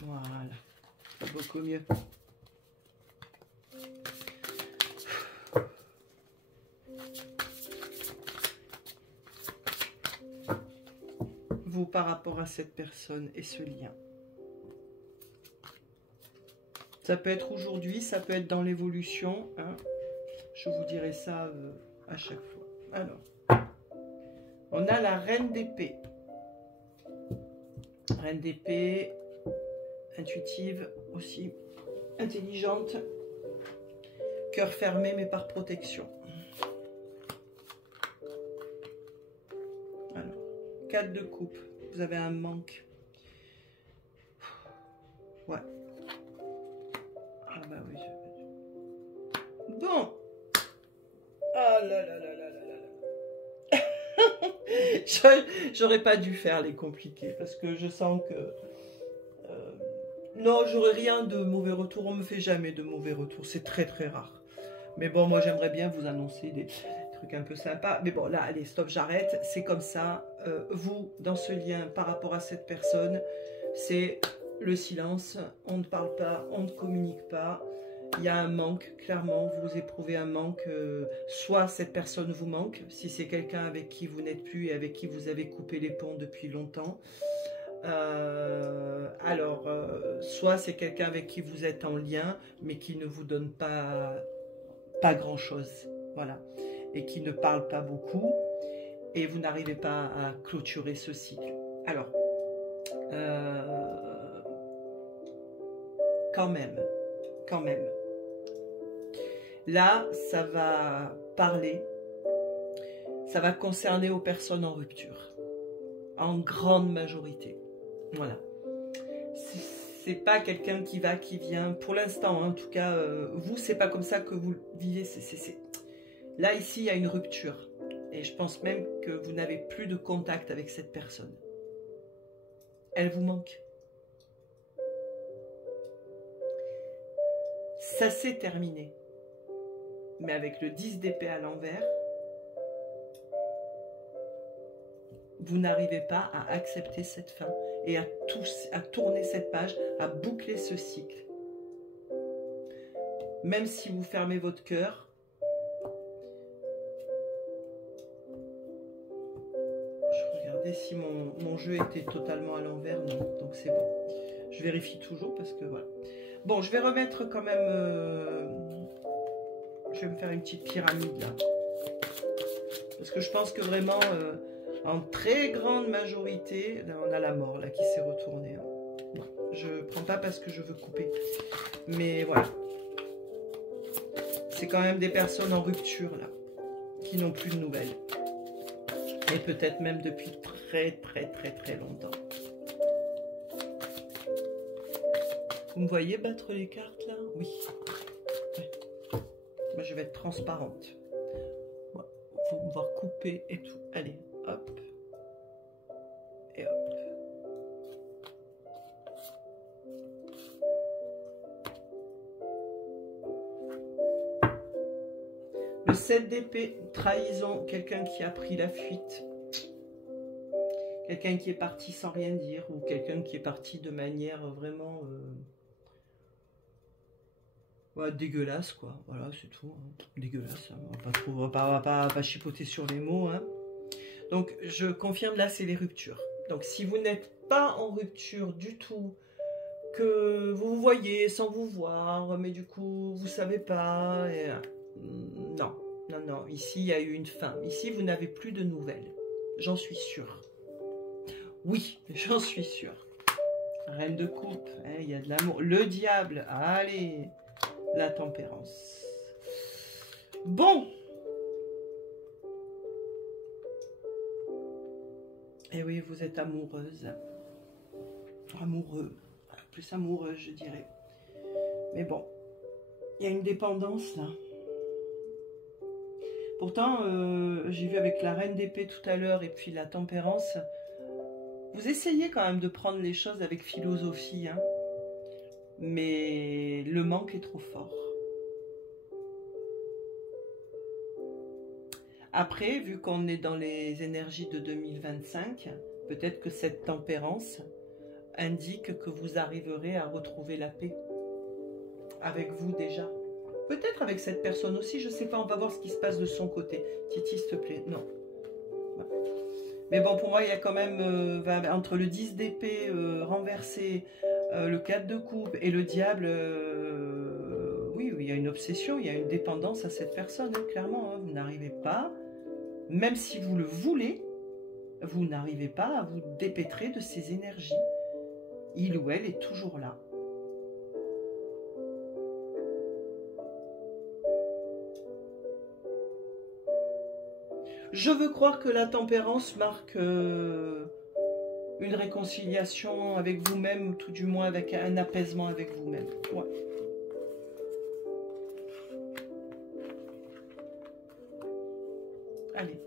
Voilà, c'est beaucoup mieux. Vous, par rapport à cette personne et ce lien. Ça peut être aujourd'hui, ça peut être dans l'évolution. Hein. Je vous dirai ça à chaque fois. Alors, on a la reine d'épée. Reine d'épée, intuitive aussi, intelligente, cœur fermé mais par protection. Alors, 4 de coupe, vous avez un manque. Ouais. Ah bah oui. Bon. Ah là là là là là là. J'aurais pas dû faire les compliqués parce que je sens que non, j'aurais rien de mauvais retour. On me fait jamais de mauvais retour, c'est très très rare. Mais bon, moi j'aimerais bien vous annoncer des trucs un peu sympas. Mais bon, là, allez, stop, j'arrête. C'est comme ça. Vous, dans ce lien par rapport à cette personne, c'est le silence. On ne parle pas, on ne communique pas. Il y a un manque, clairement, vous éprouvez un manque, soit cette personne vous manque, si c'est quelqu'un avec qui vous n'êtes plus et avec qui vous avez coupé les ponts depuis longtemps. Soit c'est quelqu'un avec qui vous êtes en lien, mais qui ne vous donne pas grand-chose, voilà, et qui ne parle pas beaucoup, et vous n'arrivez pas à clôturer ce cycle. Alors, quand même. Là, ça va parler, ça va concerner aux personnes en rupture, en grande majorité. Voilà. C'est pas quelqu'un qui va, qui vient, pour l'instant, hein, en tout cas, vous, c'est pas comme ça que vous le vivez. Là, ici, il y a une rupture. Et je pense même que vous n'avez plus de contact avec cette personne. Elle vous manque. Ça s'est terminé. Mais avec le 10 d'épée à l'envers, vous n'arrivez pas à accepter cette fin et à tourner cette page, à boucler ce cycle. Même si vous fermez votre cœur, je regardais si mon jeu était totalement à l'envers, non, donc c'est bon. Je vérifie toujours parce que voilà. Bon, je vais remettre quand même... je vais me faire une petite pyramide là. Parce que je pense que vraiment, en très grande majorité, là, on a la mort là qui s'est retournée. Hein. Bon, je ne prends pas parce que je veux couper. Mais voilà. C'est quand même des personnes en rupture là, qui n'ont plus de nouvelles. Et peut-être même depuis très longtemps. Vous me voyez battre les cartes là? Oui. Ouais. Moi je vais être transparente. Ouais. Faut me voir couper et tout. Allez, hop. Et hop. Le 7 d'épée, trahison, quelqu'un qui a pris la fuite. Quelqu'un qui est parti sans rien dire ou quelqu'un qui est parti de manière vraiment ouais, dégueulasse quoi. Voilà, c'est tout. Hein. Dégueulasse. Hein. On va pas chipoter sur les mots. Hein. Donc, je confirme, là, c'est les ruptures. Donc, si vous n'êtes pas en rupture du tout, que vous vous voyez sans vous voir, mais du coup, vous savez pas... Et, non. Ici, il y a eu une fin. Ici, vous n'avez plus de nouvelles. J'en suis sûre. Oui, j'en suis sûre. Reine de coupe, hein, il y a de l'amour. Le diable, allez, la tempérance. Bon. Et oui, vous êtes amoureuse. Amoureux. Plus amoureuse, je dirais. Mais bon, il y a une dépendance là. Pourtant, j'ai vu avec la reine d'épée tout à l'heure et puis la tempérance. Vous essayez quand même de prendre les choses avec philosophie, hein, mais le manque est trop fort. Après, vu qu'on est dans les énergies de 2025, peut-être que cette tempérance indique que vous arriverez à retrouver la paix avec vous déjà. Peut-être avec cette personne aussi, je ne sais pas, on va voir ce qui se passe de son côté. Titi, s'il te plaît, non. Mais bon, pour moi, il y a quand même, entre le 10 d'épée renversé, le 4 de coupe et le diable, oui, il y a une obsession, il y a une dépendance à cette personne, hein, clairement. Hein, vous n'arrivez pas, même si vous le voulez, vous n'arrivez pas à vous dépêtrer de ces énergies. Il ou elle est toujours là. Je veux croire que la tempérance marque une réconciliation avec vous-même, ou tout du moins avec un apaisement avec vous-même. Ouais. Allez.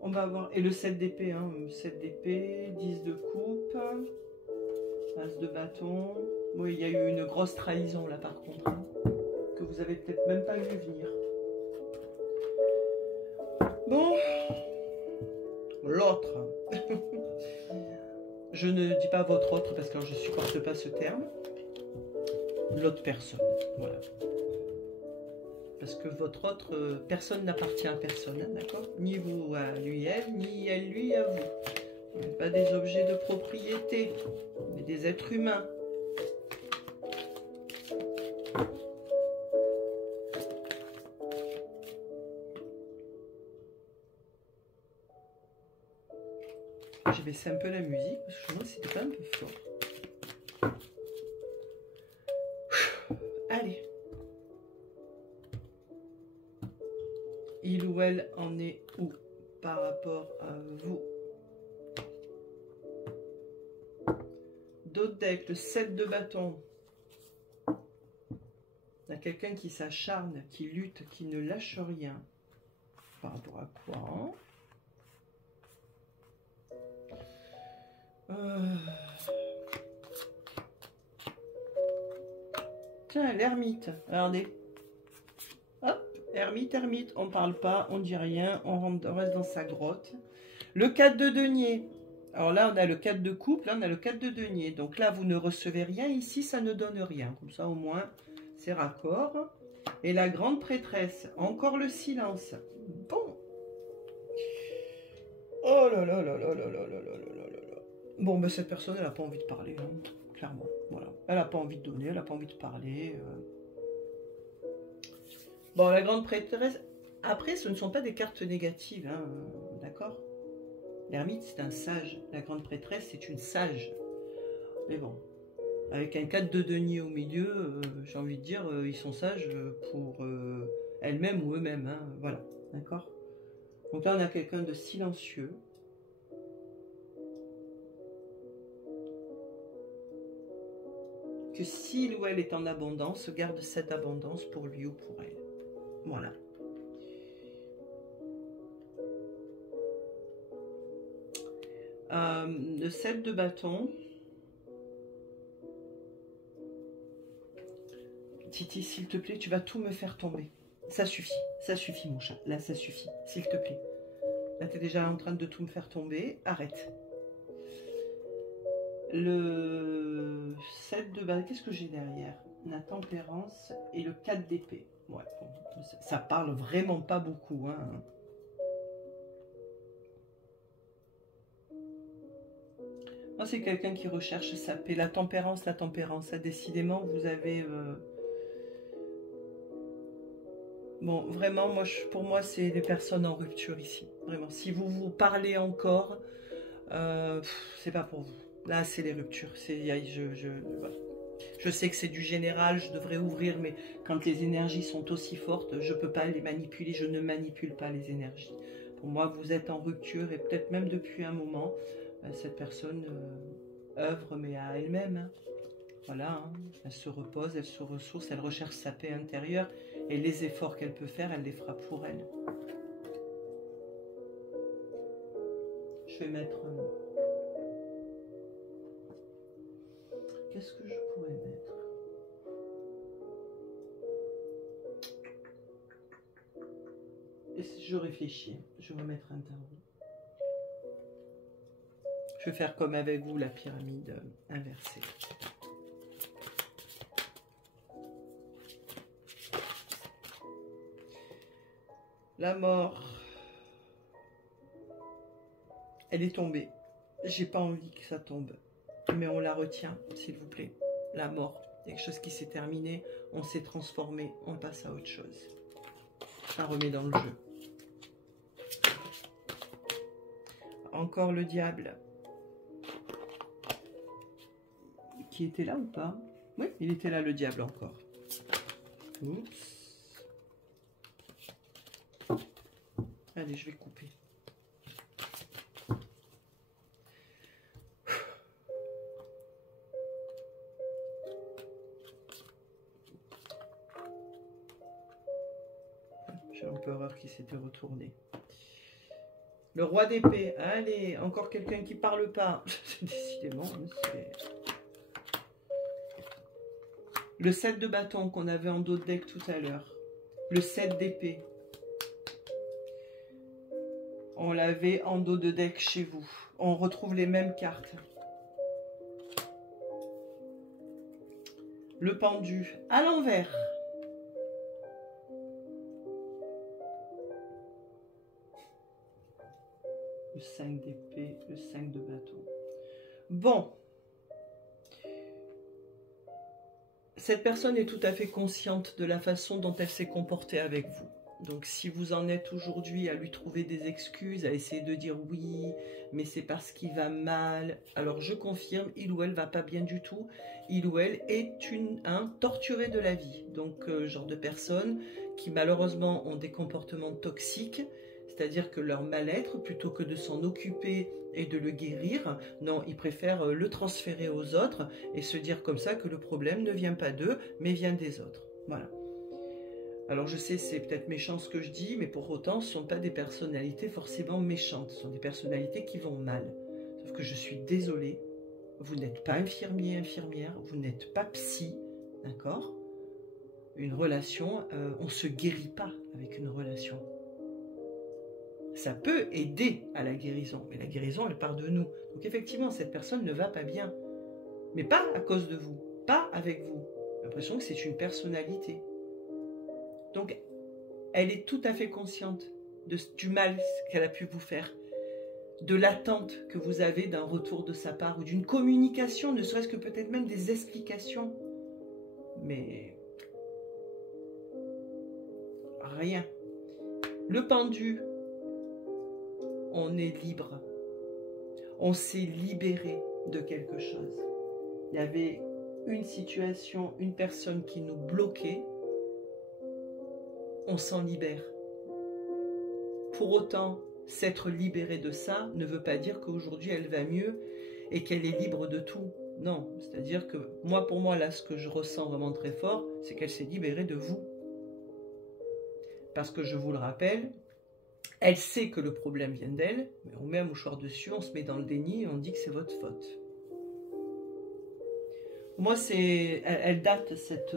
On va voir. Et le 7 d'épée, hein. 7 d'épée, 10 de coupe, As de bâton. Oui, il y a eu une grosse trahison là par contre, hein, que vous avez peut-être même pas vu venir. Bon, l'autre. Je ne dis pas votre autre parce que je ne supporte pas ce terme. L'autre personne, voilà. Parce que votre autre, personne n'appartient à personne, hein, d'accord? Ni vous à lui, elle, ni elle, lui, à vous. Pas des objets de propriété, mais des êtres humains. J'ai baissé un peu la musique parce que je vois que c'était pas un peu fort. Allez. Il ou elle en est où par rapport à vous? D'autres decks, le 7 de bâton. Il y a quelqu'un qui s'acharne, qui lutte, qui ne lâche rien. Par rapport à quoi? Tiens, l'ermite, regardez. Hop, ermite, on parle pas, on dit rien, on reste dans sa grotte. Le 4 de denier. Alors là, on a le 4 de coupe, là, on a le 4 de denier. Donc là, vous ne recevez rien, ici, ça ne donne rien. Comme ça, au moins, c'est raccord. Et la grande prêtresse, encore le silence. Bon. Oh là là là là là là là là là là là. Bon, ben cette personne, elle n'a pas envie de parler, hein, clairement. Voilà. Elle n'a pas envie de donner, elle n'a pas envie de parler. Bon, la grande prêtresse, après, ce ne sont pas des cartes négatives, hein, d'accord? L'ermite, c'est un sage. La grande prêtresse, c'est une sage. Mais bon, avec un 4 de denier au milieu, j'ai envie de dire, ils sont sages pour elles-mêmes ou eux-mêmes. Hein, voilà, d'accord? Donc là, on a quelqu'un de silencieux. Que s'il ou elle est en abondance, garde cette abondance pour lui ou pour elle. Voilà. Le 7 de bâton. Titi, s'il te plaît, tu vas tout me faire tomber. Ça suffit mon chat. Là, ça suffit, s'il te plaît. Là, tu es déjà en train de tout me faire tomber. Arrête. Le 7 de bâton, qu'est-ce que j'ai derrière? La tempérance et le 4 d'épée. Ouais, bon, ça parle vraiment pas beaucoup, hein. C'est quelqu'un qui recherche sa paix. La tempérance. Décidément, vous avez... Bon, vraiment, pour moi, c'est des personnes en rupture ici. Vraiment, si vous vous parlez encore, c'est pas pour vous. Là, c'est les ruptures. Voilà. Je sais que c'est du général, je devrais ouvrir, mais quand les énergies sont aussi fortes, je ne peux pas les manipuler, je ne manipule pas les énergies. Pour moi, vous êtes en rupture, et peut-être même depuis un moment, cette personne œuvre, mais à elle-même. Hein. Voilà, hein. Elle se repose, elle se ressource, elle recherche sa paix intérieure, et les efforts qu'elle peut faire, elle les fera pour elle. Je vais mettre... Qu'est-ce que je pourrais mettre? Et je réfléchis. Je vais mettre un tarot. Je vais faire comme avec vous la pyramide inversée. La mort. Elle est tombée. J'ai pas envie que ça tombe. Mais on la retient, s'il vous plaît. La mort. Il y a quelque chose qui s'est terminé. On s'est transformé. On passe à autre chose. Ça remet dans le jeu. Encore le diable. Qui était là ou pas? Oui, il était là, le diable, encore. Oups. Allez, je vais couper. J'ai l'empereur qui s'était retourné. Le roi d'épée. Allez, encore quelqu'un qui parle pas. Décidément, c'est... Le 7 de bâton qu'on avait en dos de deck tout à l'heure. Le 7 d'épée. On l'avait en dos de deck chez vous. On retrouve les mêmes cartes. Le pendu à l'envers. Le 5 d'épée, le 5 de bâton. Bon. Cette personne est tout à fait consciente de la façon dont elle s'est comportée avec vous. Donc si vous en êtes aujourd'hui à lui trouver des excuses, à essayer de dire oui, mais c'est parce qu'il va mal, alors je confirme, il ou elle va pas bien du tout. Il ou elle est un torturé de la vie. Donc genre de personnes qui malheureusement ont des comportements toxiques, c'est-à-dire que leur mal-être, plutôt que de s'en occuper et de le guérir, non, ils préfèrent le transférer aux autres et se dire comme ça que le problème ne vient pas d'eux, mais vient des autres. Voilà. Alors je sais, c'est peut-être méchant ce que je dis, mais pour autant, ce ne sont pas des personnalités forcément méchantes, ce sont des personnalités qui vont mal. Sauf que je suis désolée, vous n'êtes pas infirmier, infirmière, vous n'êtes pas psy, d'accord? Une relation, on ne se guérit pas avec une relation. Ça peut aider à la guérison, mais la guérison, elle part de nous. Donc effectivement, cette personne ne va pas bien, mais pas à cause de vous, pas avec vous. J'ai l'impression que c'est une personnalité. Donc, elle est tout à fait consciente du mal qu'elle a pu vous faire, de l'attente que vous avez d'un retour de sa part, ou d'une communication, ne serait-ce que peut-être même des explications. Mais rien. Le pendu, on est libre. On s'est libéré de quelque chose. Il y avait une situation, une personne qui nous bloquait. On s'en libère. Pour autant, s'être libéré de ça ne veut pas dire qu'aujourd'hui elle va mieux et qu'elle est libre de tout. Non, c'est-à-dire que moi, pour moi, là, ce que je ressens vraiment très fort, c'est qu'elle s'est libérée de vous. Parce que je vous le rappelle, elle sait que le problème vient d'elle, mais on met un mouchoir dessus, on se met dans le déni et on dit que c'est votre faute. Moi, elle date cette...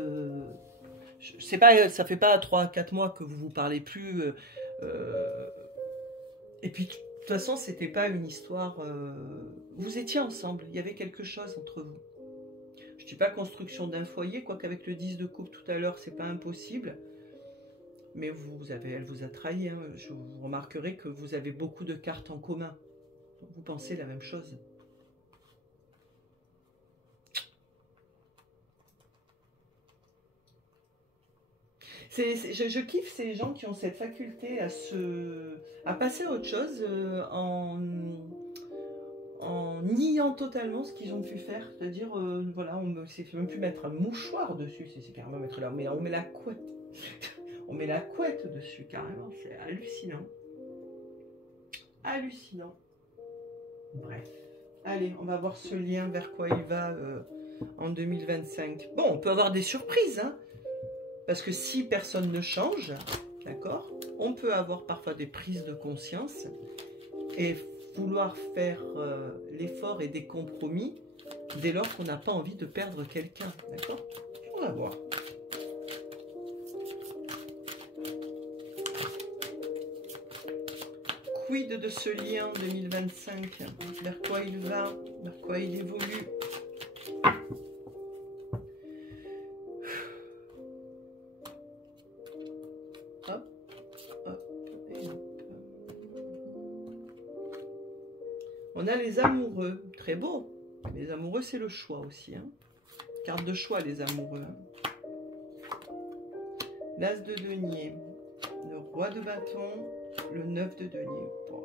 c'est pas, ça fait pas 3-4 mois que vous vous parlez plus. Et puis, de toute façon, c'était pas une histoire... vous étiez ensemble, il y avait quelque chose entre vous. Je dis pas construction d'un foyer, quoique avec le 10 de coupe tout à l'heure, c'est pas impossible. Mais elle vous a trahi. Hein. Vous remarquerez que vous avez beaucoup de cartes en commun. Vous pensez la même chose. Je kiffe ces gens qui ont cette faculté à passer à autre chose en en niant totalement ce qu'ils ont pu faire. C'est-à-dire, voilà, on ne sait même plus mettre un mouchoir dessus, c'est carrément mettre là, mais on met la couette. On met la couette dessus, carrément, c'est hallucinant. Hallucinant. Bref. Allez, on va voir ce lien vers quoi il va en 2025. Bon, on peut avoir des surprises, hein, parce que si personne ne change, d'accord, on peut avoir parfois des prises de conscience et vouloir faire l'effort et des compromis dès lors qu'on n'a pas envie de perdre quelqu'un, d'accord? On va voir. Quid de ce lien 2025? Vers quoi il va? Vers quoi il évolue? Hop, hop, et hop. On a les amoureux, très beau. Les amoureux, c'est le choix aussi, hein. Carte de choix, les amoureux. L'as de denier, le roi de bâton, le 9 de denier. Bon.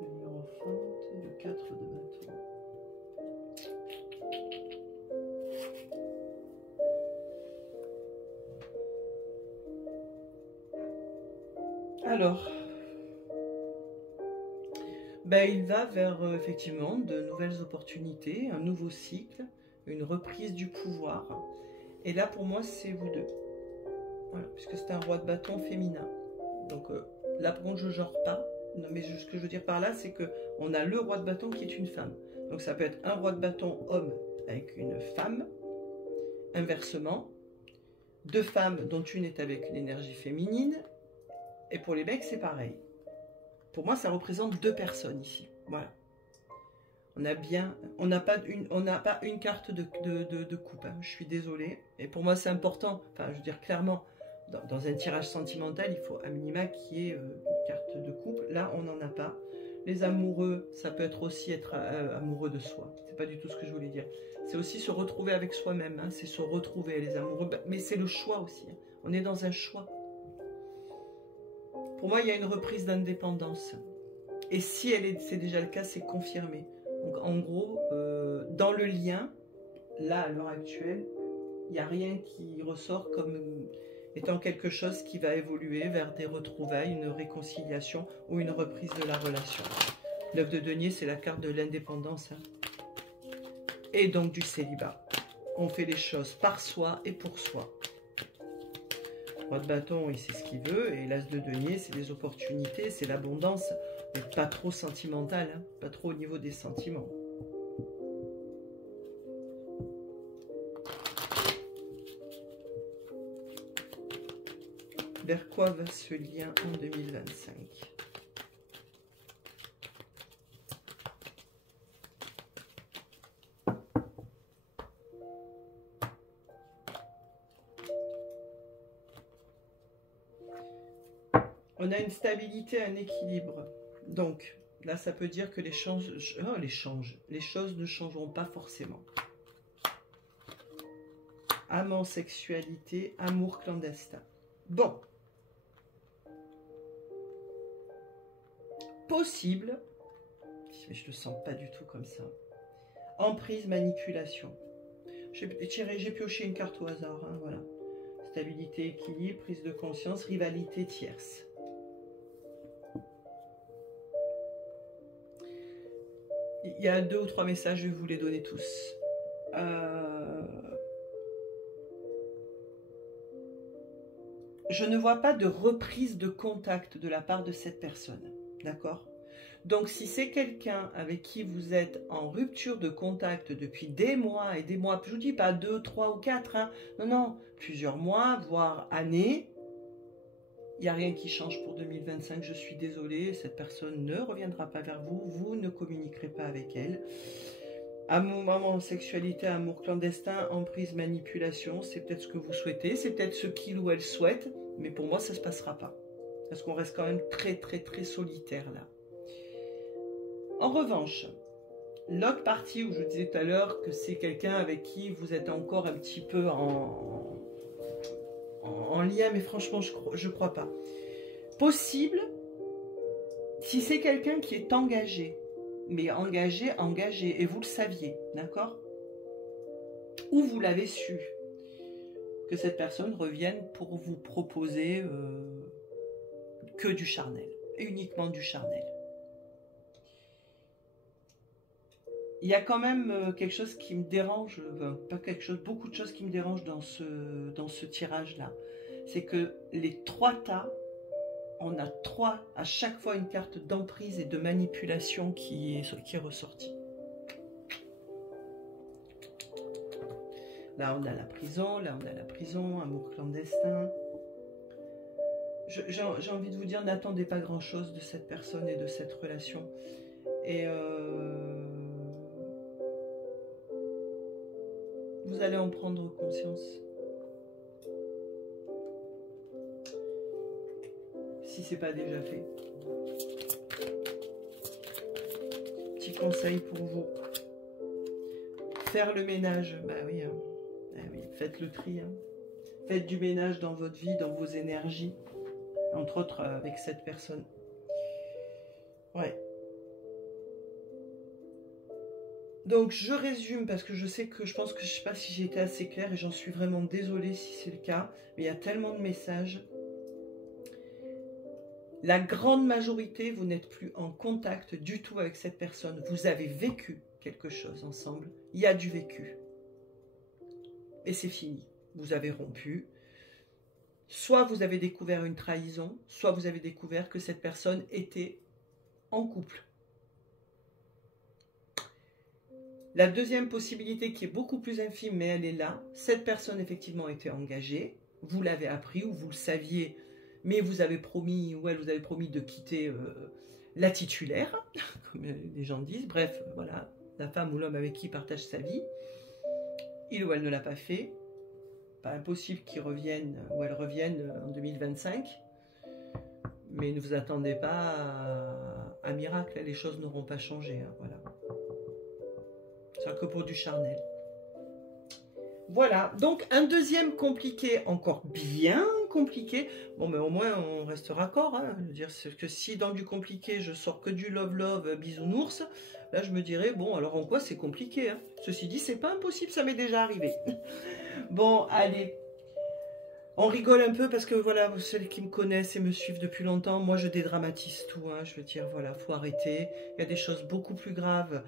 Le hiérophante et le 4 de bâton. Alors, ben, il va vers effectivement de nouvelles opportunités, un nouveau cycle, une reprise du pouvoir. Et là, pour moi, c'est vous deux. Voilà, puisque c'est un roi de bâton féminin. Donc là, par contre, je ne genre pas. Non, mais ce que je veux dire par là, c'est qu'on a le roi de bâton qui est une femme. Donc ça peut être un roi de bâton homme avec une femme. Inversement, deux femmes dont une est avec une énergie féminine. Et pour les mecs, c'est pareil. Pour moi, ça représente deux personnes ici. Voilà. On a bien, on n'a pas une carte de coupe. Hein. Je suis désolée. Et pour moi, c'est important. Enfin, je veux dire clairement, dans un tirage sentimental, il faut à minima qu'il y ait une carte de coupe. Là, on n'en a pas. Les amoureux, ça peut être aussi être amoureux de soi. C'est pas du tout ce que je voulais dire. C'est aussi se retrouver avec soi-même. Hein. C'est se retrouver, les amoureux. Mais c'est le choix aussi. Hein. On est dans un choix. Pour moi, il y a une reprise d'indépendance. Et si c'est déjà le cas, c'est confirmé. Donc, en gros, dans le lien, là, à l'heure actuelle, il n'y a rien qui ressort comme étant quelque chose qui va évoluer vers des retrouvailles, une réconciliation ou une reprise de la relation. L'œuf de denier, c'est la carte de l'indépendance. Hein. Et donc du célibat. On fait les choses par soi et pour soi. Roi de bâton, il sait ce qu'il veut. Et l'as de denier, c'est les opportunités, c'est l'abondance. Mais pas trop sentimental, hein, pas trop au niveau des sentiments. Vers quoi va ce lien en 2025? On a une stabilité, un équilibre. Donc, là, ça peut dire que les choses ne changeront pas forcément. Amant, sexualité, amour clandestin. Bon. Possible, mais je ne le sens pas du tout comme ça. Emprise, manipulation. J'ai pioché une carte au hasard, hein, voilà. Stabilité, équilibre, prise de conscience, rivalité tierce. Il y a 2 ou 3 messages, je vais vous les donner tous. Je ne vois pas de reprise de contact de la part de cette personne. D'accord? Donc, si c'est quelqu'un avec qui vous êtes en rupture de contact depuis des mois et des mois, je ne vous dis pas 2, 3 ou 4, hein, non, non, plusieurs mois, voire années, il n'y a rien qui change pour 2025, je suis désolée, cette personne ne reviendra pas vers vous, vous ne communiquerez pas avec elle. Amour, sexualité, amour clandestin, emprise, manipulation, c'est peut-être ce que vous souhaitez, c'est peut-être ce qu'il ou elle souhaite, mais pour moi, ça ne se passera pas. Parce qu'on reste quand même très, très, très solitaire là. En revanche, l'autre partie où je vous disais tout à l'heure que c'est quelqu'un avec qui vous êtes encore un petit peu en lien, mais franchement, je crois pas. Possible, Si c'est quelqu'un qui est engagé, mais engagé, et vous le saviez, d'accord? Ou vous l'avez su, que cette personne revienne pour vous proposer que du charnel, uniquement du charnel. Il y a quand même quelque chose qui me dérange, pas quelque chose, beaucoup de choses qui me dérangent dans ce tirage-là. C'est que les 3 tas, on a à chaque fois une carte d'emprise et de manipulation qui est ressortie. Là, on a la prison, amour clandestin. J'ai envie de vous dire, n'attendez pas grand-chose de cette personne et de cette relation. Et vous allez en prendre conscience. Si ce n'est pas déjà fait. Petit conseil pour vous. Faire le ménage. Bah oui, hein. Ah oui, faites le tri. Hein. Faites du ménage dans votre vie, dans vos énergies. Entre autres avec cette personne. Ouais. Donc je résume parce que je sais que je pense que je ne sais pas si j'ai été assez claire et j'en suis vraiment désolée si c'est le cas. Mais il y a tellement de messages. La grande majorité, vous n'êtes plus en contact du tout avec cette personne. Vous avez vécu quelque chose ensemble. Il y a du vécu. Et c'est fini. Vous avez rompu. Soit vous avez découvert une trahison, soit vous avez découvert que cette personne était en couple. La deuxième possibilité qui est beaucoup plus infime, mais elle est là, cette personne effectivement était engagée, vous l'avez appris ou vous le saviez, mais vous avez promis, ou elle vous avait promis de quitter la titulaire, comme les gens disent, bref, voilà, la femme ou l'homme avec qui il partage sa vie, il ou elle ne l'a pas fait, pas impossible qu'ils reviennent ou elles reviennent en 2025, mais ne vous attendez pas à miracle, les choses n'auront pas changé, hein, voilà. C'est que pour du charnel. Voilà, donc un deuxième compliqué, encore bien compliqué. Bon, mais au moins on reste raccord. Hein. Je veux dire, c'est que si dans du compliqué, je sors que du love, bisounours, là je me dirais, bon, alors en quoi c'est compliqué hein. Ceci dit, c'est pas impossible, ça m'est déjà arrivé. Bon, allez. On rigole un peu parce que voilà, celles qui me connaissent et me suivent depuis longtemps, moi je dédramatise tout. Hein. Je veux dire, voilà, faut arrêter. Il y a des choses beaucoup plus graves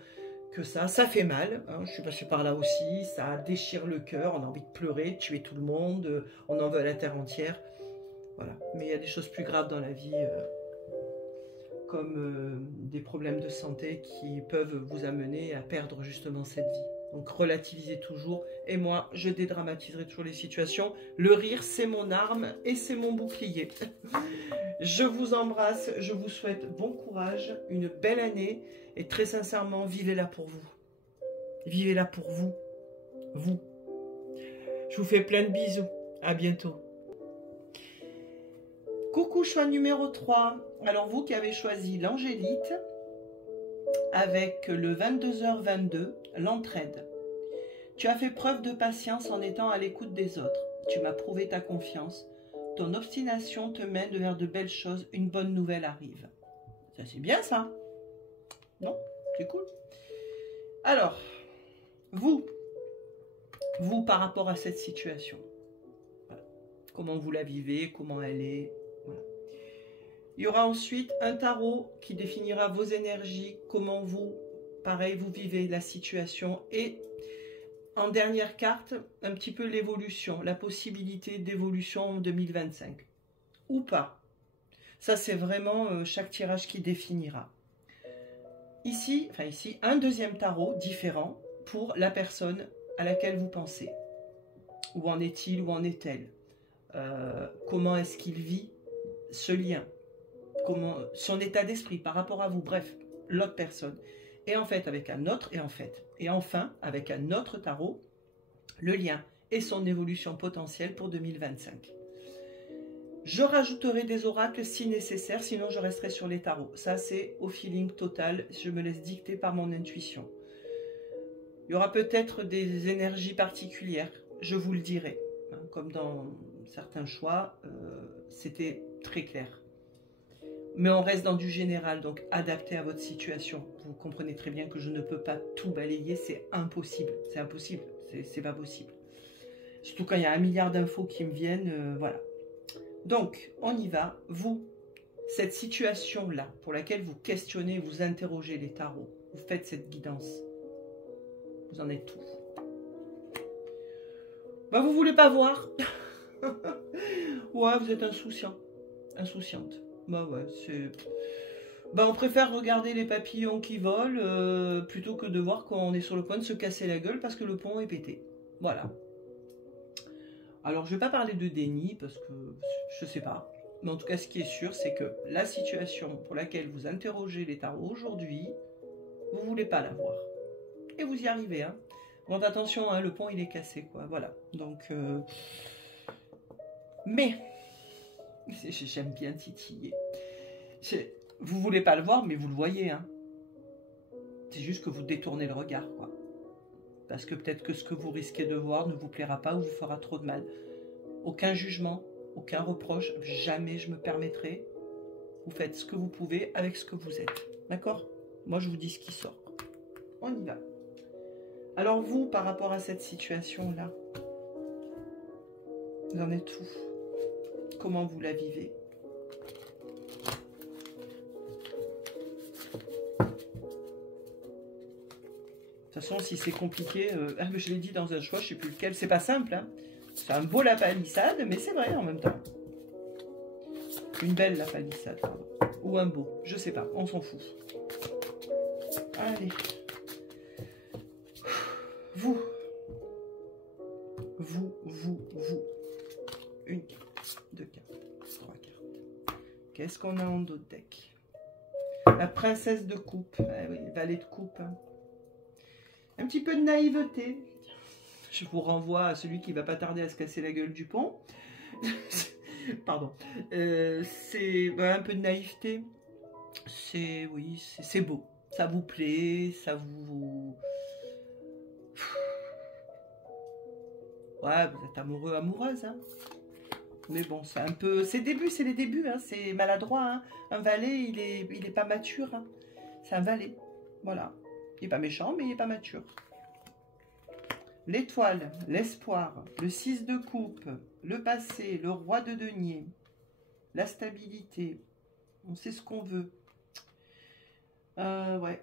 que ça fait mal, hein, je suis passée par là aussi, ça déchire le cœur, on a envie de pleurer, de tuer tout le monde, on en veut à la terre entière, voilà. Mais il y a des choses plus graves dans la vie, comme des problèmes de santé qui peuvent vous amener à perdre justement cette vie. Donc relativisez toujours, et moi je dédramatiserai toujours les situations. Le rire c'est mon arme et c'est mon bouclier. Je vous embrasse, je vous souhaite bon courage, une belle année, et très sincèrement, vivez-la pour vous. Vivez-la pour vous. Vous. Je vous fais plein de bisous. À bientôt. Coucou, choix numéro 3. Alors, vous qui avez choisi l'angélite, avec le 22h22, l'entraide. Tu as fait preuve de patience en étant à l'écoute des autres. Tu m'as prouvé ta confiance. Ton obstination te mène vers de belles choses. Une bonne nouvelle arrive. Ça, c'est bien, ça. Non, c'est cool. Alors, vous par rapport à cette situation, voilà. Comment vous la vivez, comment elle est, voilà. Il y aura ensuite un tarot qui définira vos énergies, comment vous, pareil, vous vivez la situation, et en dernière carte, un petit peu l'évolution, la possibilité d'évolution en 2025, ou pas. Ça, c'est vraiment chaque tirage qui définira. Ici, un deuxième tarot différent pour la personne à laquelle vous pensez. Où en est-il, où en est-elle? Comment est-ce qu'il vit ce lien? Comment, son état d'esprit par rapport à vous? Bref, l'autre personne. Et en fait, avec un autre, et enfin, avec un autre tarot, le lien et son évolution potentielle pour 2025. Je rajouterai des oracles si nécessaire, sinon je resterai sur les tarots. Ça, c'est au feeling total. Je me laisse dicter par mon intuition. Il y aura peut-être des énergies particulières. Je vous le dirai. Comme dans certains choix, c'était très clair. Mais on reste dans du général, donc adapté à votre situation. Vous comprenez très bien que je ne peux pas tout balayer, c'est impossible. C'est impossible, c'est pas possible. Surtout quand il y a 1 milliard d'infos qui me viennent, voilà. Donc, on y va. Vous, cette situation-là, pour laquelle vous questionnez, vous interrogez les tarots, vous faites cette guidance, vous en êtes où? Bah, vous voulez pas voir. Ouais, vous êtes insouciant. Insouciante. Bah ouais, c'est... Bah, on préfère regarder les papillons qui volent plutôt que de voir qu'on est sur le point de se casser la gueule parce que le pont est pété. Voilà. Alors, je ne vais pas parler de déni parce que je ne sais pas. Mais en tout cas, ce qui est sûr, c'est que la situation pour laquelle vous interrogez les tarots aujourd'hui, vous ne voulez pas la voir. Et vous y arrivez, hein. Bon, attention, hein, le pont, il est cassé, quoi. Voilà. Donc, mais, j'aime bien titiller. Vous ne voulez pas le voir, mais vous le voyez, hein. C'est juste que vous détournez le regard, quoi. Parce que peut-être que ce que vous risquez de voir ne vous plaira pas ou vous fera trop de mal. Aucun jugement, aucun reproche, jamais je me permettrai. Vous faites ce que vous pouvez avec ce que vous êtes. D'accord? Moi, je vous dis ce qui sort. On y va. Alors vous, par rapport à cette situation-là, vous en êtes où? Comment vous la vivez? De toute façon, si c'est compliqué, je l'ai dit dans un choix, je ne sais plus lequel, c'est pas simple, hein. C'est un beau la palissade, mais c'est vrai en même temps. Une belle la palissade, ou un beau, je sais pas, on s'en fout. Allez. Vous. Une carte, 2 cartes, 3 cartes. Qu'est-ce qu'on a en dos de deck? La princesse de coupe, ah oui, valet de coupe, hein. Un petit peu de naïveté. Je vous renvoie à celui qui va pas tarder à se casser la gueule du pont. Pardon. C'est un peu de naïveté. C'est, oui, c'est beau. Ça vous plaît, ça vous... Ouais, vous êtes amoureux, amoureuse, hein. Mais bon, c'est un peu... C'est les débuts, hein. C'est maladroit, hein. Un valet, il est pas mature, hein. C'est un valet. Voilà. Il n'est pas méchant, mais il n'est pas mature. L'étoile, l'espoir, le 6 de coupe, le passé, le roi de denier, la stabilité. On sait ce qu'on veut. Ouais.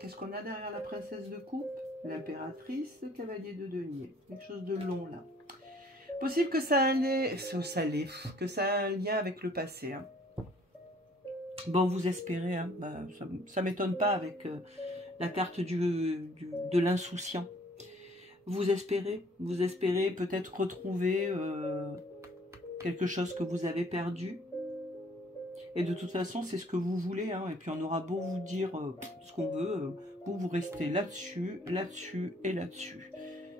Qu'est-ce qu'on a derrière la princesse de coupe? L'impératrice, le cavalier de denier. Quelque chose de long, là. Possible que ça allait... que ça a un lien avec le passé, hein. Bon, vous espérez, hein, bah, ça ne m'étonne pas avec la carte de l'insouciant. Vous espérez peut-être retrouver quelque chose que vous avez perdu. Et de toute façon, c'est ce que vous voulez, hein. Et puis on aura beau vous dire ce qu'on veut, vous restez là-dessus, là-dessus et là-dessus.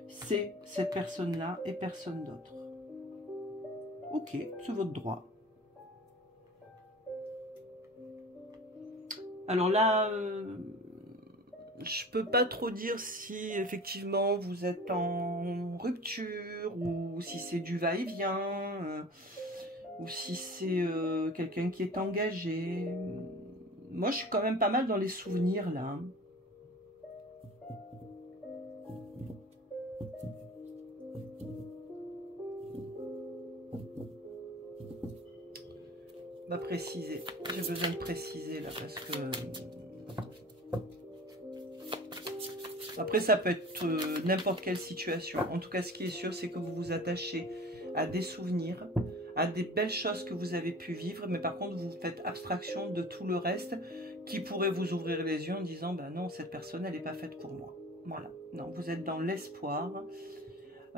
C'est cette personne-là et personne d'autre. Ok, c'est votre droit. Alors là, je peux pas trop dire si effectivement vous êtes en rupture ou si c'est du va-et-vient ou si c'est quelqu'un qui est engagé. Moi, je suis quand même pas mal dans les souvenirs là, hein. On va préciser. J'ai besoin de préciser là parce que... Après, ça peut être n'importe quelle situation. En tout cas, ce qui est sûr, c'est que vous vous attachez à des souvenirs, à des belles choses que vous avez pu vivre. Mais par contre, vous faites abstraction de tout le reste qui pourrait vous ouvrir les yeux en disant, bah non, cette personne, elle n'est pas faite pour moi. Voilà. Non, vous êtes dans l'espoir.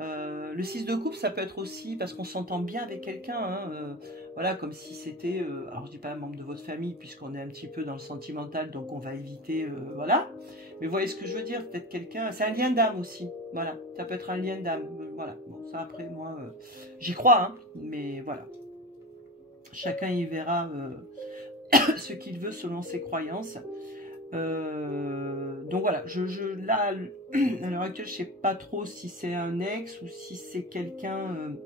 Le 6 de coupe, ça peut être aussi parce qu'on s'entend bien avec quelqu'un, hein, voilà, comme si c'était, alors je dis pas un membre de votre famille, puisqu'on est un petit peu dans le sentimental, donc on va éviter, voilà, mais vous voyez ce que je veux dire, peut-être quelqu'un, c'est un lien d'âme aussi, voilà, ça peut être un lien d'âme, voilà, bon, ça après, moi, j'y crois, hein, mais voilà, chacun y verra ce qu'il veut selon ses croyances. Donc voilà, là, à l'heure actuelle, je sais pas trop si c'est un ex ou si c'est quelqu'un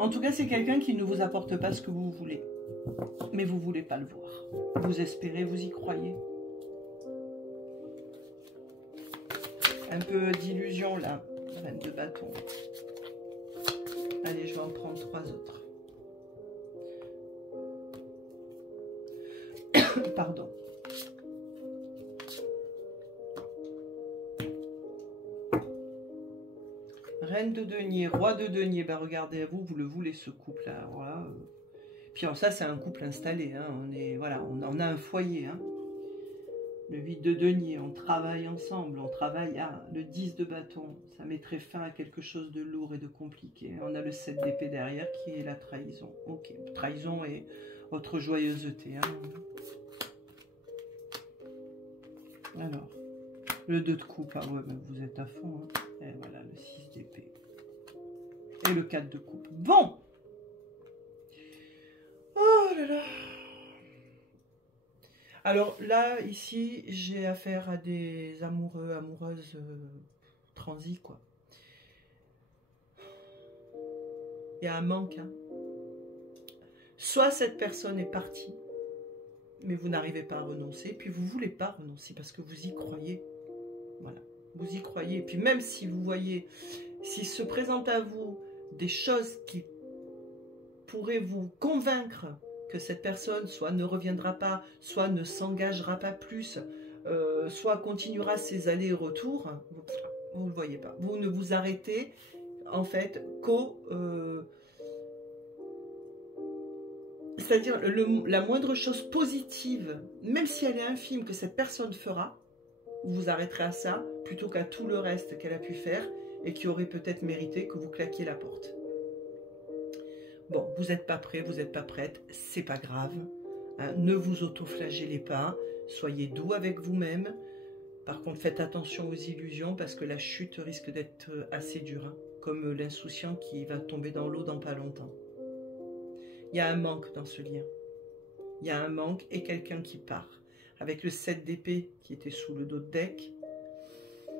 En tout cas, c'est quelqu'un qui ne vous apporte pas ce que vous voulez. Mais vous ne voulez pas le voir. Vous espérez, vous y croyez. Un peu d'illusion là. Reine de bâton. Allez, je vais en prendre 3 autres. Pardon. Reine de denier, roi de denier. Ben regardez, vous le voulez ce couple là. Voilà. Puis alors, ça, c'est un couple installé. Hein. Voilà, on a un foyer. Hein. Le 8 de denier, on travaille ensemble. On travaille à le 10 de bâton. Ça mettrait fin à quelque chose de lourd et de compliqué. On a le 7 d'épée derrière qui est la trahison. Ok, trahison et votre joyeuseté. Hein. Alors, le 2 de coupe. Ah ouais, ben vous êtes à fond. Hein. Et voilà, le 6 d'épée. Et le 4 de coupe. Bon! Oh là là! Alors là, ici, j'ai affaire à des amoureux, amoureuses transis, quoi. Il y a un manque. Hein. Soit cette personne est partie, mais vous n'arrivez pas à renoncer, puis vous ne voulez pas renoncer parce que vous y croyez. Voilà, vous y croyez. Et puis même si vous voyez, s'il se présente à vous des choses qui pourraient vous convaincre que cette personne soit ne reviendra pas, soit ne s'engagera pas plus, soit continuera ses allers et retours, vous ne le voyez pas. Vous ne vous arrêtez en fait qu'au... c'est-à-dire la moindre chose positive, même si elle est infime, que cette personne fera, vous vous arrêterez à ça, plutôt qu'à tout le reste qu'elle a pu faire et qui aurait peut-être mérité que vous claquiez la porte. Bon, vous n'êtes pas prêt, vous n'êtes pas prête, c'est pas grave. Hein, ne vous auto-flagellez pas, soyez doux avec vous-même. Par contre, faites attention aux illusions parce que la chute risque d'être assez dure, hein, comme l'insouciant qui va tomber dans l'eau dans pas longtemps. Il y a un manque dans ce lien. Il y a un manque et quelqu'un qui part. Avec le 7 d'épée qui était sous le dos de deck,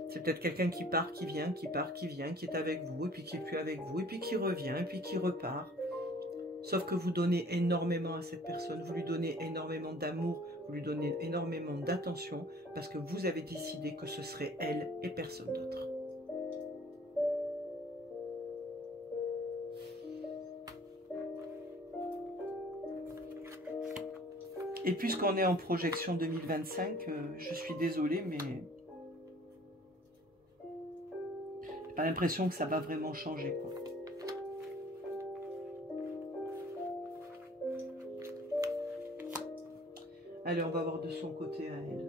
c'est peut-être quelqu'un qui part, qui vient, qui part, qui vient, qui est avec vous, et puis qui n'est plus avec vous, et puis qui revient, et puis qui repart. Sauf que vous donnez énormément à cette personne, vous lui donnez énormément d'amour, vous lui donnez énormément d'attention, parce que vous avez décidé que ce serait elle et personne d'autre. Et puisqu'on est en projection 2025, je suis désolée, mais j'ai pas l'impression que ça va vraiment changer, quoi. Allez, on va voir de son côté à elle.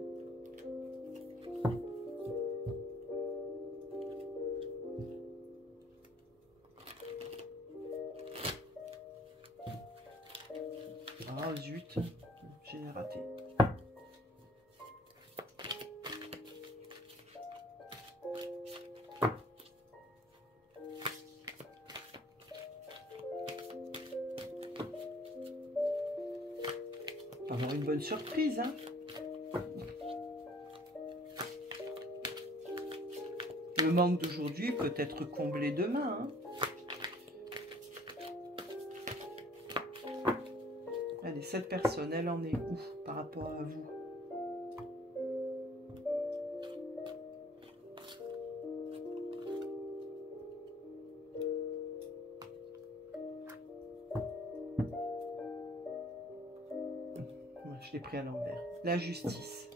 Ah, zut, j'ai raté. On va avoir une bonne surprise, hein. Le manque d'aujourd'hui peut être comblé demain, hein. Allez, cette personne, elle en est où par rapport à vous? Je l'ai pris à l'envers. La justice.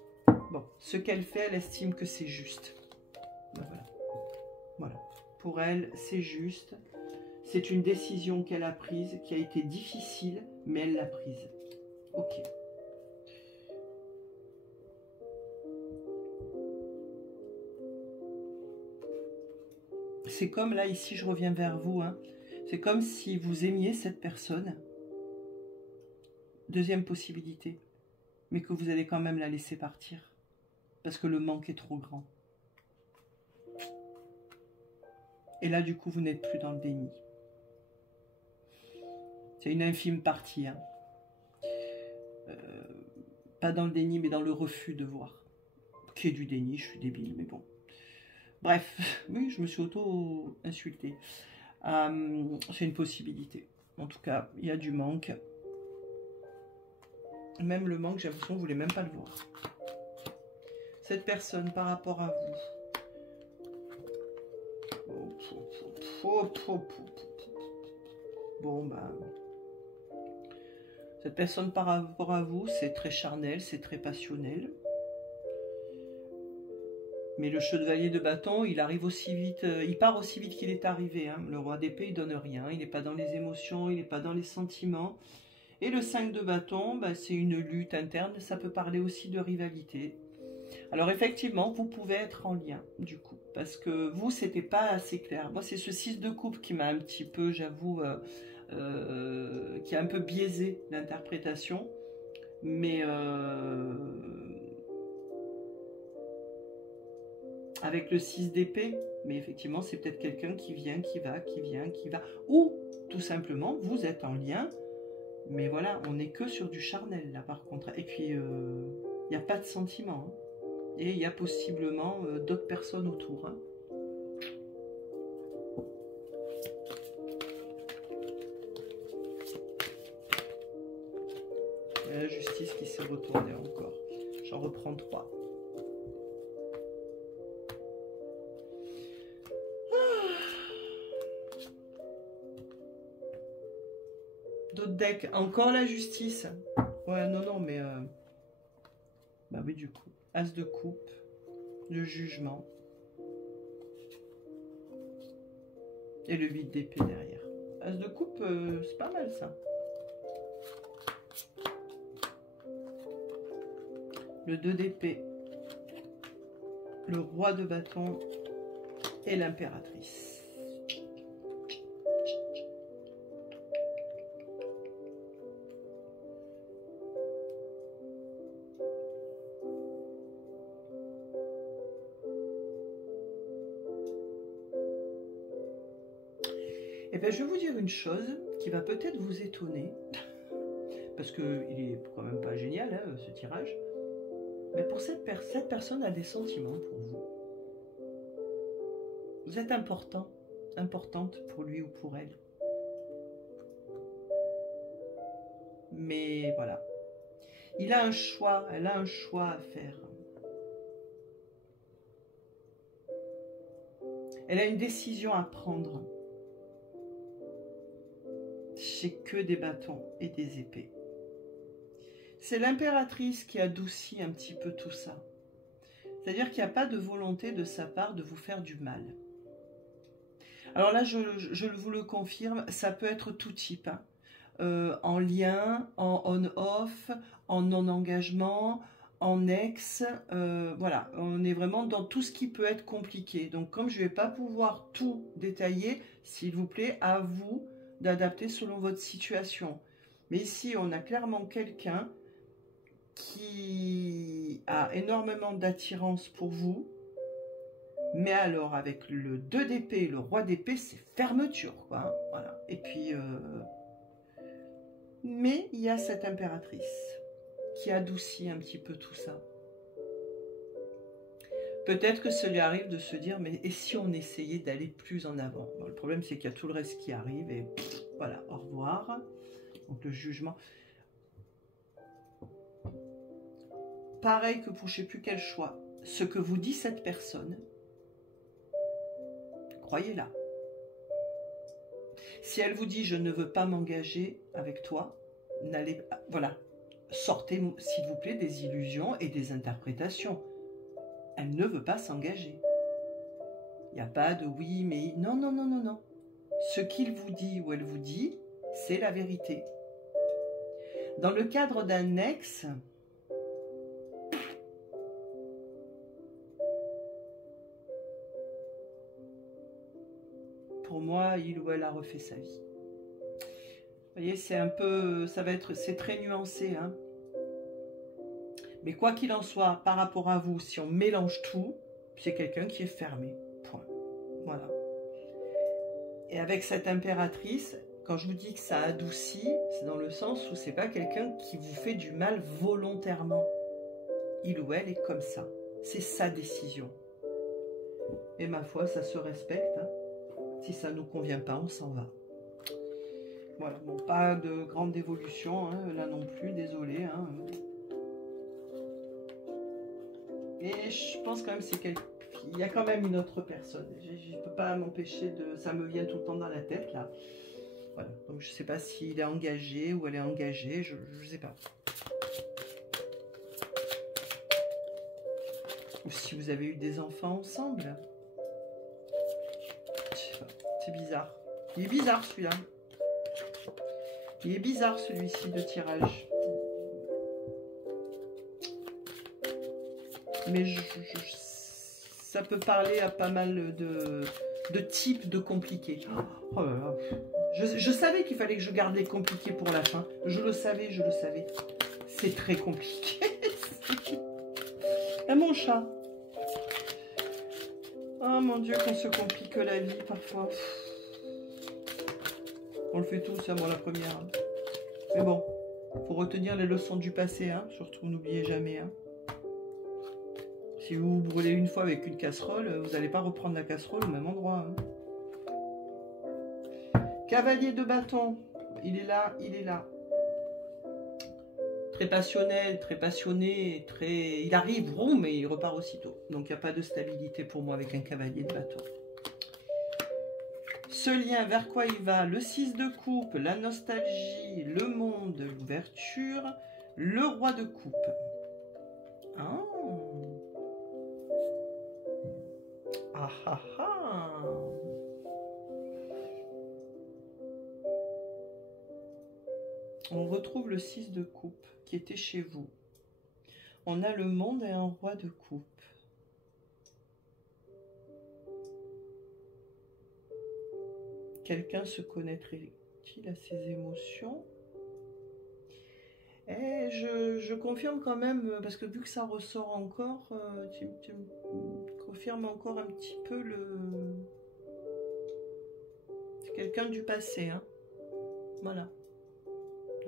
Bon, ce qu'elle fait, elle estime que c'est juste. Ben voilà. Voilà. Pour elle, c'est juste. C'est une décision qu'elle a prise, qui a été difficile, mais elle l'a prise. Ok. C'est comme là, ici, je reviens vers vous. Hein. C'est comme si vous aimiez cette personne. Deuxième possibilité. Mais que vous allez quand même la laisser partir. Parce que le manque est trop grand. Et là, du coup, vous n'êtes plus dans le déni. C'est une infime partie. Hein. Pas dans le déni, mais dans le refus de voir. Qui est du déni, je suis débile, mais bon. Bref, oui, je me suis auto-insultée. C'est une possibilité. En tout cas, il y a du manque. Même le manque, j'ai l'impression que vous ne voulez même pas le voir. Cette personne par rapport à vous. Bon, bah... Cette personne par rapport à vous, c'est très charnel, c'est très passionnel. Mais le chevalier de bâton, il arrive aussi vite, il part aussi vite qu'il est arrivé. Hein. Le roi d'épée, il donne rien, il n'est pas dans les émotions, il n'est pas dans les sentiments. Et le 5 de bâton, bah, c'est une lutte interne, ça peut parler aussi de rivalité. Alors effectivement, vous pouvez être en lien, du coup, parce que vous, c'était pas assez clair. Moi, c'est ce 6 de coupe qui m'a un petit peu, j'avoue, qui a un peu biaisé l'interprétation. Mais avec le 6 d'épée, mais effectivement, c'est peut-être quelqu'un qui vient, qui va, qui vient, qui va. Ou, tout simplement, vous êtes en lien. Mais voilà, on n'est que sur du charnel, là, par contre. Et puis, il n'y a pas de sentiment. Hein. Et il y a possiblement d'autres personnes autour. Hein. Il y a la justice qui s'est retournée encore. J'en reprends 3. D'autres decks, encore la justice. Ouais, non, mais... Bah oui, du coup. As de coupe, le jugement. Et le 8 d'épée derrière. As de coupe, c'est pas mal, ça. Le 2 d'épée. Le roi de bâton. Et l'impératrice. Eh bien, je vais vous dire une chose qui va peut-être vous étonner, parce qu'il est quand même pas génial, hein, ce tirage. Mais pour cette personne a des sentiments pour vous. Vous êtes importante pour lui ou pour elle. Mais voilà. Il a un choix, elle a un choix à faire. Elle a une décision à prendre. C'est que des bâtons et des épées. C'est l'impératrice qui adoucit un petit peu tout ça. C'est-à-dire qu'il n'y a pas de volonté de sa part de vous faire du mal. Alors là, je vous le confirme, ça peut être tout type. Hein. En lien, en on-off, en non-engagement, en ex. Voilà, on est vraiment dans tout ce qui peut être compliqué. Donc comme je ne vais pas pouvoir tout détailler, s'il vous plaît, à vous d'adapter selon votre situation. Mais ici, on a clairement quelqu'un qui a énormément d'attirance pour vous. Mais alors, avec le 2 d'épée et le roi d'épée, c'est fermeture, quoi. Hein, voilà. Et puis, mais il y a cette impératrice qui adoucit un petit peu tout ça. Peut-être que ça lui arrive de se dire, mais et si on essayait d'aller plus en avant? Bon, le problème, c'est qu'il y a tout le reste qui arrive et voilà, au revoir. Donc, le jugement. Pareil que pour je ne sais plus quel choix. Ce que vous dit cette personne, croyez-la. Si elle vous dit, je ne veux pas m'engager avec toi, n'allez pas. Voilà. Sortez, s'il vous plaît, des illusions et des interprétations. Elle ne veut pas s'engager. Il n'y a pas de oui, mais... Non, non, non, non, non. Ce qu'il vous dit ou elle vous dit, c'est la vérité. Dans le cadre d'un ex, pour moi, il ou elle a refait sa vie. Vous voyez, c'est un peu... ça va être... c'est très nuancé, hein. Mais quoi qu'il en soit, par rapport à vous, si on mélange tout, c'est quelqu'un qui est fermé. Point. Voilà. Et avec cette impératrice, quand je vous dis que ça adoucit, c'est dans le sens où c'est pas quelqu'un qui vous fait du mal volontairement. Il ou elle est comme ça. C'est sa décision. Et ma foi, ça se respecte. Hein. Si ça ne nous convient pas, on s'en va. Voilà, bon, pas de grande évolution, hein, là non plus, désolé. Hein. Et je pense quand même qu'il y a quand même une autre personne. Je ne peux pas m'empêcher de... Ça me vient tout le temps dans la tête, là. Voilà, donc je ne sais pas s'il est engagé ou elle est engagée, je ne sais pas. Ou si vous avez eu des enfants ensemble. Je sais pas, c'est bizarre. Il est bizarre celui-là. Il est bizarre celui-ci de tirage. Mais ça peut parler à pas mal de types de compliqués. Oh là là. Je savais qu'il fallait que je garde les compliqués pour la fin. Je le savais, je le savais. C'est très compliqué. Ah, mon chat. Oh mon Dieu, qu'on se complique la vie parfois. On le fait tous, hein, moi la première. Mais bon, faut retenir les leçons du passé, hein. Surtout, n'oubliez jamais. Hein. Si vous brûlez une fois avec une casserole, vous n'allez pas reprendre la casserole au même endroit. Hein. Cavalier de bâton, il est là, il est là. Très passionnel, très passionné, très... Il arrive, vroom, mais il repart aussitôt. Donc il n'y a pas de stabilité pour moi avec un cavalier de bâton. Ce lien, vers quoi il va? Le 6 de coupe, la nostalgie, le monde, l'ouverture, le roi de coupe. Oh. Ah ah ah. On retrouve le 6 de coupe qui était chez vous. On a le monde et un roi de coupe. Quelqu'un se connaîtrait-il à ses émotions? Et je confirme quand même, parce que vu que ça ressort encore, tu confirmes encore un petit peu le... C'est quelqu'un du passé, hein. Voilà.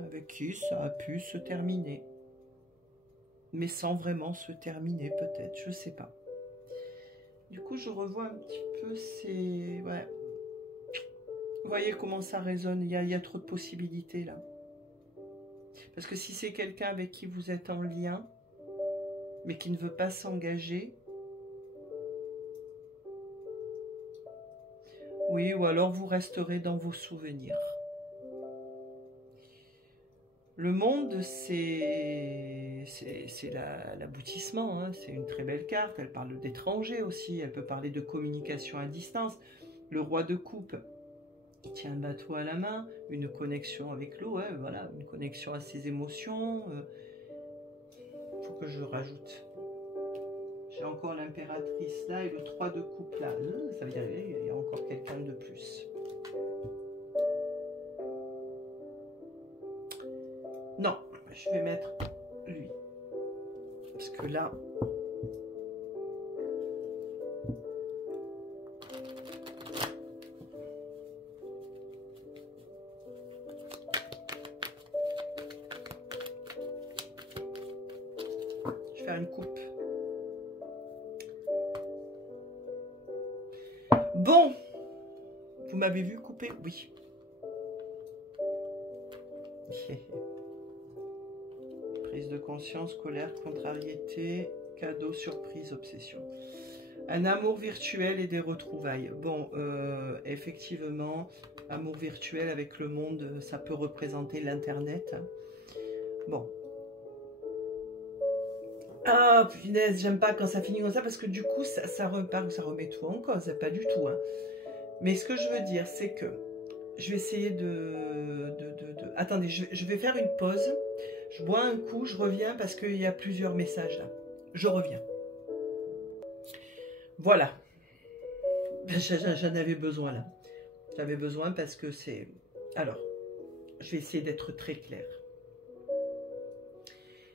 Avec qui ça a pu se terminer. Mais sans vraiment se terminer, peut-être, je sais pas. Du coup, je revois un petit peu ces... Ouais. Vous voyez comment ça résonne, il y a trop de possibilités, là. Parce que si c'est quelqu'un avec qui vous êtes en lien, mais qui ne veut pas s'engager, oui, ou alors vous resterez dans vos souvenirs. Le monde, c'est l'aboutissement, hein. C'est une très belle carte, elle parle d'étrangers aussi, elle peut parler de communication à distance. Le roi de coupe, il tient un bateau à la main, une connexion avec l'eau, ouais, voilà, une connexion à ses émotions. Faut que je rajoute. J'ai encore l'impératrice là et le 3 de coupe là. Ça veut dire qu'il y a encore quelqu'un de plus. Non, je vais mettre lui. Parce que là... Je vais faire une coupe. Bon, vous m'avez vu couper? Oui. Prise de conscience, colère, contrariété, cadeau, surprise, obsession. Un amour virtuel et des retrouvailles. Bon, effectivement, amour virtuel avec le monde, ça peut représenter l'Internet. Bon. Ah, punaise, j'aime pas quand ça finit comme ça, parce que du coup, ça remet tout en cause, pas du tout. Hein. Mais ce que je veux dire, c'est que je vais essayer Attendez, je vais faire une pause. Je bois un coup, je reviens parce qu'il y a plusieurs messages là. Je reviens. Voilà. J'en avais besoin là. J'avais besoin parce que c'est... Alors, je vais essayer d'être très claire.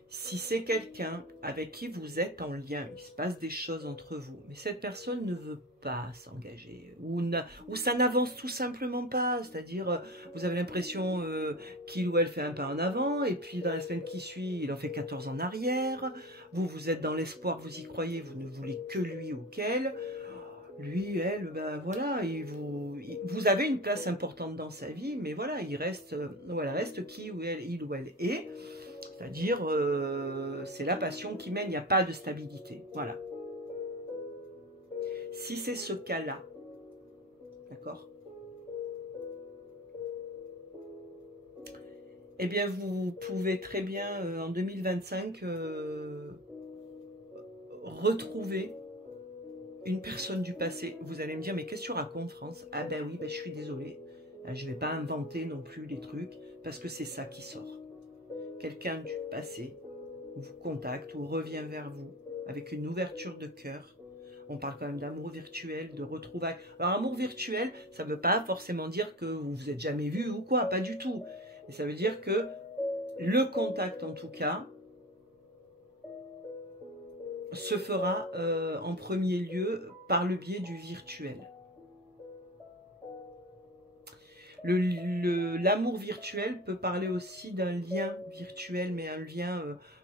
Si c'est quelqu'un avec qui vous êtes en lien, il se passe des choses entre vous, mais cette personne ne veut pas s'engager, ou ça n'avance tout simplement pas, c'est-à-dire vous avez l'impression qu'il ou elle fait un pas en avant, et puis dans la semaine qui suit, il en fait 14 en arrière, vous êtes dans l'espoir, vous y croyez, vous ne voulez que lui ou qu'elle, Lui, elle, ben voilà, vous avez une place importante dans sa vie, mais voilà, il reste, ou elle reste qui ou elle, il ou elle est. C'est-à-dire, c'est la passion qui mène, il n'y a pas de stabilité. Voilà. Si c'est ce cas-là, d'accord? Eh bien, vous pouvez très bien, en 2025, retrouver une personne du passé. Vous allez me dire, mais qu'est-ce que tu racontes, France? Ah ben oui, ben je suis désolée. Je ne vais pas inventer non plus les trucs, parce que c'est ça qui sort. Quelqu'un du passé vous contacte ou revient vers vous avec une ouverture de cœur. On parle quand même d'amour virtuel, de retrouvailles. Alors, amour virtuel, ça ne veut pas forcément dire que vous vous êtes jamais vu ou quoi, pas du tout. Et ça veut dire que le contact, en tout cas, se fera en premier lieu par le biais du virtuel. L'amour virtuel peut parler aussi d'un lien virtuel, mais un lien,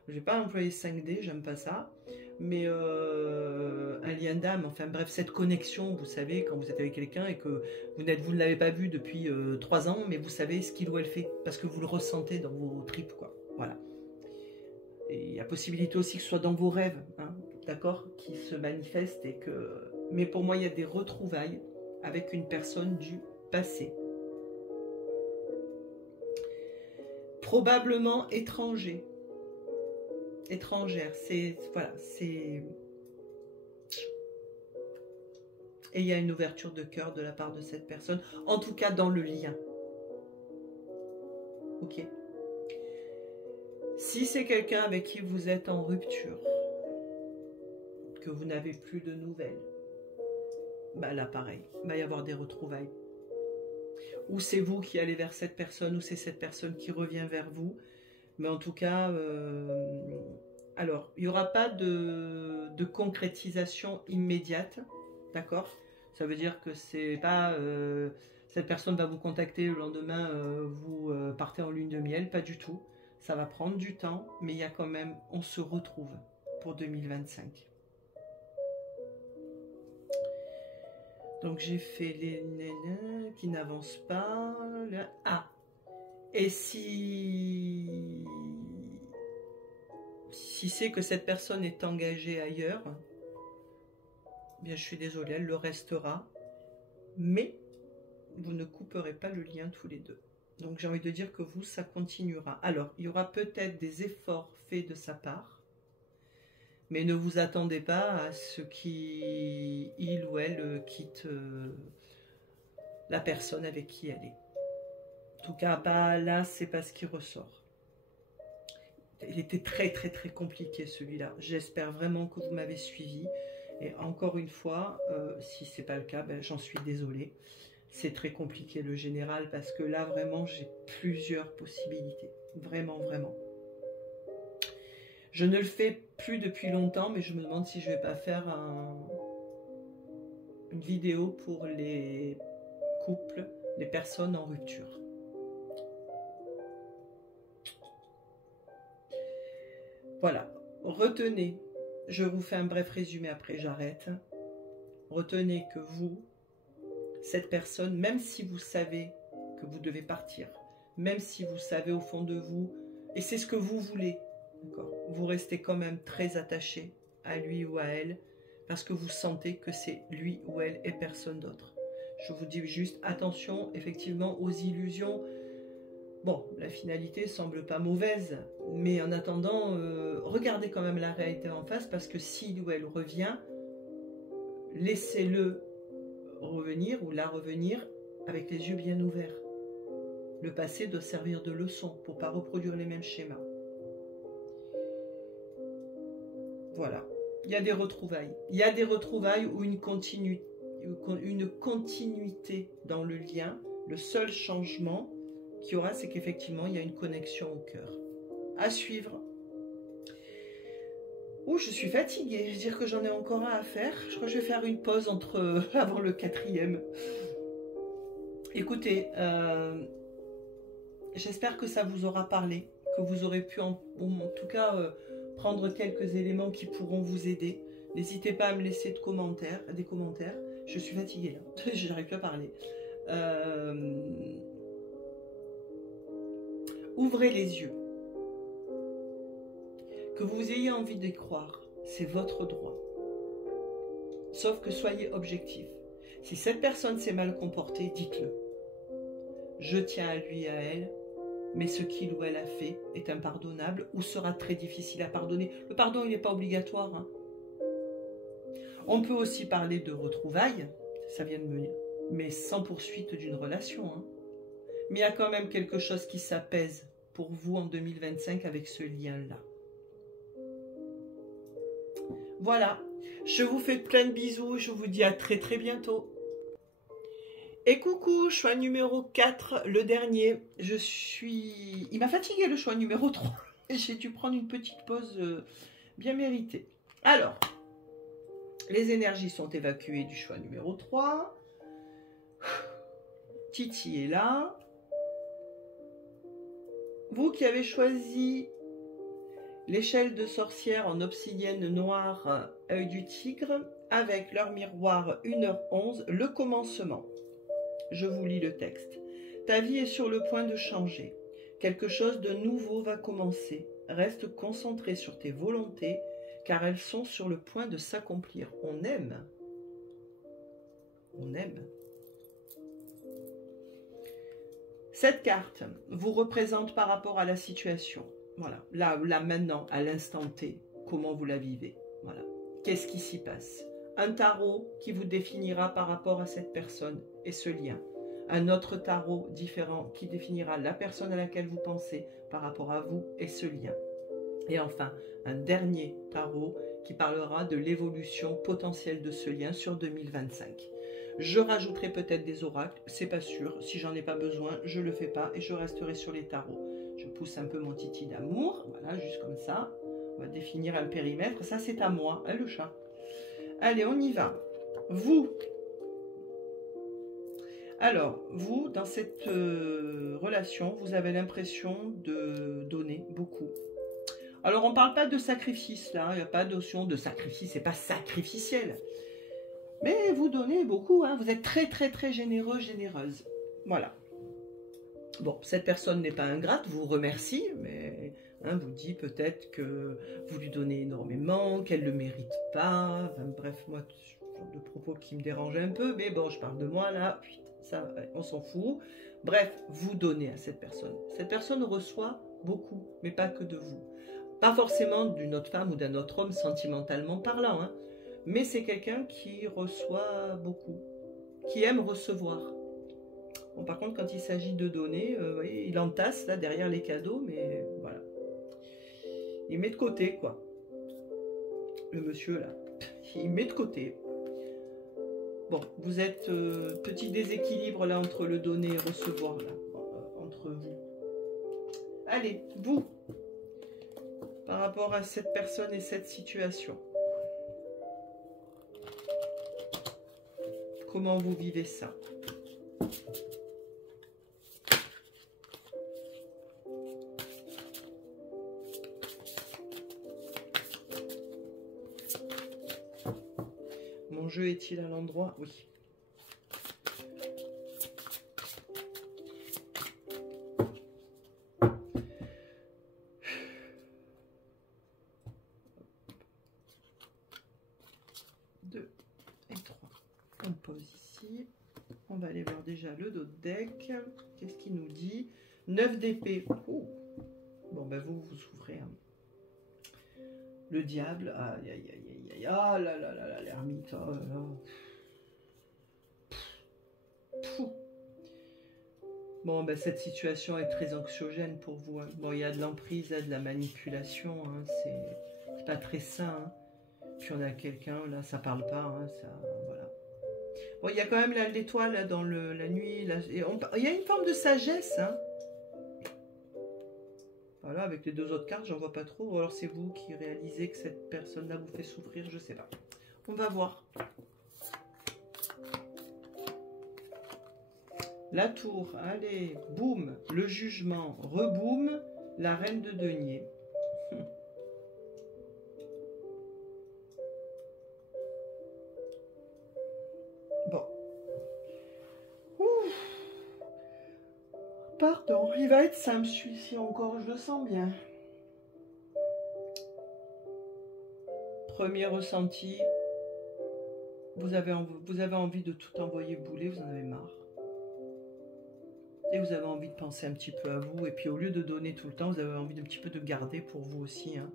je ne vais pas employer 5D, j'aime pas ça, mais un lien d'âme, enfin bref, cette connexion, vous savez, quand vous êtes avec quelqu'un et que vous ne l'avez pas vu depuis 3 ans, mais vous savez ce qu'il ou elle fait, parce que vous le ressentez dans vos tripes, quoi, voilà. Et il y a possibilité aussi que ce soit dans vos rêves, hein, d'accord, qui se manifestent, et que... mais pour moi, il y a des retrouvailles avec une personne du passé. Probablement étranger. Étrangère, c'est... Voilà, c'est... Et il y a une ouverture de cœur de la part de cette personne, en tout cas dans le lien. Ok. Si c'est quelqu'un avec qui vous êtes en rupture, que vous n'avez plus de nouvelles, bah là pareil, il va y avoir des retrouvailles. Ou c'est vous qui allez vers cette personne, ou c'est cette personne qui revient vers vous. Mais en tout cas, alors, il n'y aura pas de concrétisation immédiate, d'accord? Ça veut dire que c'est pas... cette personne va vous contacter, le lendemain, vous partez en lune de miel, pas du tout. Ça va prendre du temps, mais il y a quand même... On se retrouve pour 2025. Donc j'ai fait les nanas qui n'avancent pas. Ah, et si c'est que cette personne est engagée ailleurs, bien je suis désolée, elle le restera, mais vous ne couperez pas le lien tous les deux. Donc j'ai envie de dire que vous, ça continuera. Alors, il y aura peut-être des efforts faits de sa part, mais ne vous attendez pas à ce qu'il ou elle quitte la personne avec qui elle est. En tout cas, pas là, c'est pas ce qui ressort. Il était très très très compliqué celui-là. J'espère vraiment que vous m'avez suivi. Et encore une fois, si c'est pas le cas, ben, j'en suis désolée. C'est très compliqué le général parce que là vraiment j'ai plusieurs possibilités. Vraiment, vraiment. Je ne le fais plus depuis longtemps, mais je me demande si je ne vais pas faire une vidéo pour les couples, les personnes en rupture. Voilà, retenez, je vous fais un bref résumé après j'arrête. Retenez que vous, cette personne, même si vous savez que vous devez partir, même si vous savez au fond de vous, et c'est ce que vous voulez, vous restez quand même très attaché à lui ou à elle, parce que vous sentez que c'est lui ou elle et personne d'autre. Je vous dis juste attention effectivement aux illusions. Bon, la finalité semble pas mauvaise, mais en attendant, regardez quand même la réalité en face, parce que s'il ou elle revient, laissez-le revenir ou la revenir avec les yeux bien ouverts. Le passé doit servir de leçon pour ne pas reproduire les mêmes schémas. Voilà, il y a des retrouvailles. Il y a des retrouvailles ou une continuité dans le lien. Le seul changement qu'il y aura, c'est qu'effectivement, il y a une connexion au cœur. À suivre. Ouh, je suis fatiguée. Je veux dire que j'en ai encore un à faire. Je crois que je vais faire une pause avant le 4e. Écoutez, j'espère que ça vous aura parlé, que vous aurez pu en tout cas prendre quelques éléments qui pourront vous aider. N'hésitez pas à me laisser des commentaires. Je suis fatiguée là, j'arrive plus à parler. Ouvrez les yeux. Que vous ayez envie d'y croire, c'est votre droit. Sauf que soyez objectif. Si cette personne s'est mal comportée, dites-le. Je tiens à lui et à elle, mais ce qu'il ou elle a fait est impardonnable ou sera très difficile à pardonner. Le pardon, il n'est pas obligatoire. Hein. On peut aussi parler de retrouvailles, ça vient de me dire, mais sans poursuite d'une relation. Hein. Mais il y a quand même quelque chose qui s'apaise pour vous en 2025 avec ce lien-là. Voilà, je vous fais plein de bisous, je vous dis à très très bientôt. Et coucou, choix numéro 4, le dernier. Il m'a fatigué le choix numéro 3. J'ai dû prendre une petite pause bien méritée. Alors, les énergies sont évacuées du choix numéro 3. Titi est là. Vous qui avez choisi l'échelle de sorcière en obsidienne noire, œil du tigre, avec leur miroir 1h11, le commencement. Je vous lis le texte. Ta vie est sur le point de changer. Quelque chose de nouveau va commencer. Reste concentré sur tes volontés, car elles sont sur le point de s'accomplir. On aime. On aime. Cette carte vous représente par rapport à la situation. Voilà, là maintenant, à l'instant T, comment vous la vivez. Voilà. Qu'est-ce qui s'y passe? Un tarot qui vous définira par rapport à cette personne et ce lien. Un autre tarot différent qui définira la personne à laquelle vous pensez par rapport à vous et ce lien. Et enfin, un dernier tarot qui parlera de l'évolution potentielle de ce lien sur 2025. Je rajouterai peut-être des oracles, c'est pas sûr. Si j'en ai pas besoin, je le fais pas et je resterai sur les tarots. Je pousse un peu mon titi d'amour, voilà, juste comme ça. On va définir un périmètre. Ça, c'est à moi, hein, le chat. Allez, on y va. Vous. Alors, vous, dans cette relation, vous avez l'impression de donner beaucoup. Alors, on ne parle pas de sacrifice, là. Il n'y a pas de notion de sacrifice. C'est pas sacrificiel. Mais vous donnez beaucoup. Hein. Vous êtes très, très, très généreux, généreuse. Voilà. Bon, cette personne n'est pas ingrate, vous remercie, mais hein, vous dit peut-être que vous lui donnez énormément, qu'elle ne le mérite pas. Enfin, bref, moi, ce genre de propos qui me dérange un peu, mais bon, je parle de moi là, ça, on s'en fout. Bref, vous donnez à cette personne. Cette personne reçoit beaucoup, mais pas que de vous. Pas forcément d'une autre femme ou d'un autre homme sentimentalement parlant, hein, mais c'est quelqu'un qui reçoit beaucoup, qui aime recevoir. Bon, par contre, quand il s'agit de donner, vous voyez, il entasse là derrière les cadeaux, mais voilà. Il met de côté, quoi. Le monsieur là, il met de côté. Bon, vous êtes petit déséquilibre là entre le donner et recevoir là, entre vous. Allez, vous, par rapport à cette personne et cette situation, comment vous vivez ça? Mon jeu est-il à l'endroit? Oui. Deux et trois. On pose ici. On va aller voir déjà le dos de deck. Qu'est-ce qu'il nous dit? 9 d'épée. Oh. Bon, ben vous souffrez. Hein. Le diable. Aïe, aïe, aïe, aïe, aïe. Ah là là là là, l'ermite. Oh là là. Pfff. Bon, ben cette situation est très anxiogène pour vous. Hein. Bon, il y a de l'emprise, il y a de la manipulation. Hein. C'est pas très sain. Hein. Puis on a quelqu'un, là, ça parle pas. Hein, ça, voilà. Bon, il y a quand même l'étoile dans la nuit. Là, il y a une forme de sagesse. Hein. Voilà, avec les deux autres cartes, j'en vois pas trop. Ou alors c'est vous qui réalisez que cette personne-là vous fait souffrir, je sais pas. On va voir. La tour, allez, boum, le jugement, reboum, la reine de denier. Pardon, il va être simple celui-ci encore, je le sens bien. Premier ressenti, vous avez envie de tout envoyer bouler, vous en avez marre. Et vous avez envie de penser un petit peu à vous. Et puis au lieu de donner tout le temps, vous avez envie d'un petit peu de garder pour vous aussi. Hein.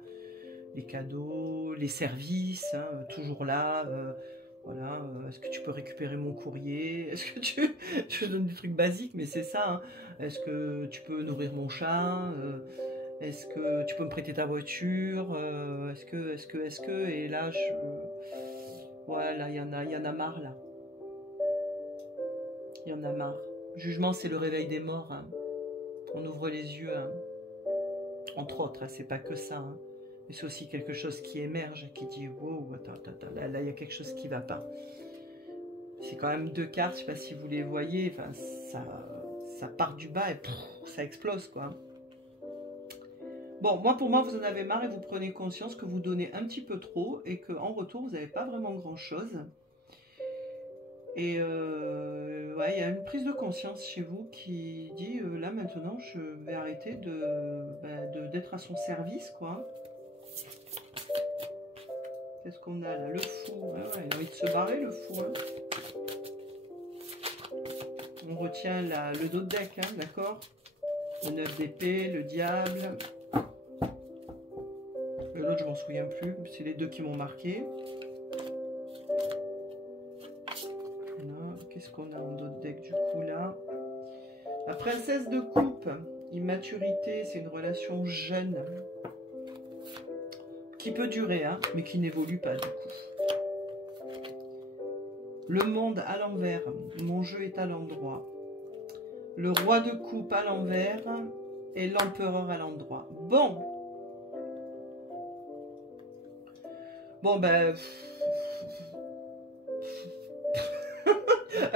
Les cadeaux, les services, hein, toujours là. Voilà, est-ce que tu peux récupérer mon courrier? Est-ce que tu... Je donne des trucs basiques, mais c'est ça. Hein. Est-ce que tu peux nourrir mon chat? Est-ce que tu peux me prêter ta voiture? Est-ce que... Et là, voilà, il y en a marre, là. Il y en a marre. Jugement, c'est le réveil des morts. Hein. On ouvre les yeux. Hein. Entre autres, hein, c'est pas que ça. Hein. Mais c'est aussi quelque chose qui émerge, qui dit wow, attends, là, il y a quelque chose qui va pas. C'est quand même 2 cartes, je sais pas si vous les voyez. Enfin, ça part du bas et pff, ça explose, quoi. Bon, pour moi, vous en avez marre et vous prenez conscience que vous donnez un petit peu trop et qu'en retour, vous n'avez pas vraiment grand-chose. Et ouais, il y a une prise de conscience chez vous qui dit là maintenant je vais arrêter d'être à son service, quoi. Qu'est-ce qu'on a là? Le fou. Ah ouais, il a envie de se barrer, le fou. Hein. On retient le dos de deck, hein, d'accord? Le 9 d'épée, le diable. L'autre, je m'en souviens plus. C'est les deux qui m'ont marqué. Qu'est-ce qu'on a en dos de deck du coup là? La princesse de coupe, immaturité, c'est une relation jeune qui peut durer, hein, mais qui n'évolue pas du coup. Le monde à l'envers, mon jeu est à l'endroit. Le roi de coupe à l'envers et l'empereur à l'endroit. Bon ben...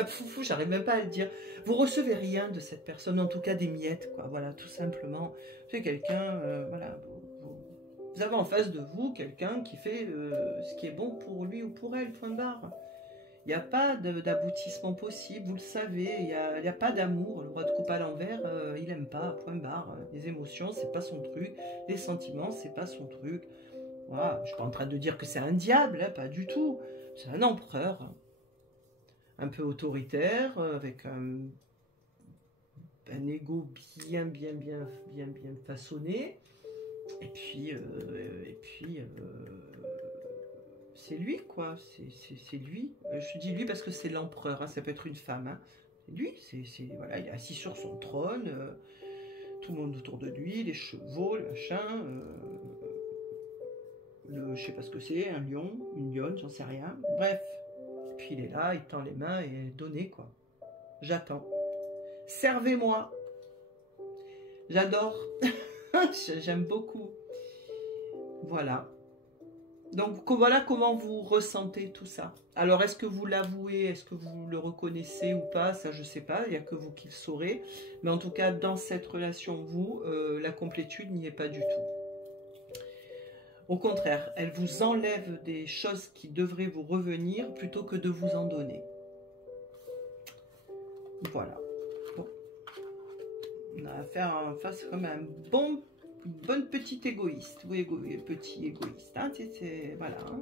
Foufou, j'arrive même pas à le dire. Vous recevez rien de cette personne, en tout cas des miettes, quoi. Voilà, tout simplement. C'est quelqu'un, voilà, vous avez en face de vous quelqu'un qui fait ce qui est bon pour lui ou pour elle, point barre. Il n'y a pas d'aboutissement possible, vous le savez, il n'y a pas d'amour. Le roi de coupe à l'envers, il n'aime pas, point barre. Les émotions, c'est pas son truc. Les sentiments, c'est pas son truc. Voilà, je ne suis pas en train de dire que c'est un diable, hein, pas du tout. C'est un empereur. Un peu autoritaire, avec un ego bien façonné. Et puis c'est lui, quoi. C'est lui. Je dis lui parce que c'est l'empereur, hein. Ça peut être une femme. Hein. C'est lui, voilà, il est assis sur son trône, tout le monde autour de lui, les chevaux, le machin. Je sais pas ce que c'est, un lion, une lionne, j'en sais rien. Bref. Puis il est là, il tend les mains et donnez, quoi. J'attends. Servez-moi. J'adore. J'aime beaucoup. Voilà. Donc voilà comment vous ressentez tout ça. Alors est-ce que vous l'avouez, est-ce que vous le reconnaissez ou pas? Ça je sais pas, il n'y a que vous qui le saurez. Mais en tout cas dans cette relation, vous, la complétude n'y est pas du tout. Au contraire, elle vous enlève des choses qui devraient vous revenir plutôt que de vous en donner. Voilà. Bon. On a affaire à face comme un bonne petite égoïste. Oui, petit égoïste. Hein, voilà. Hein.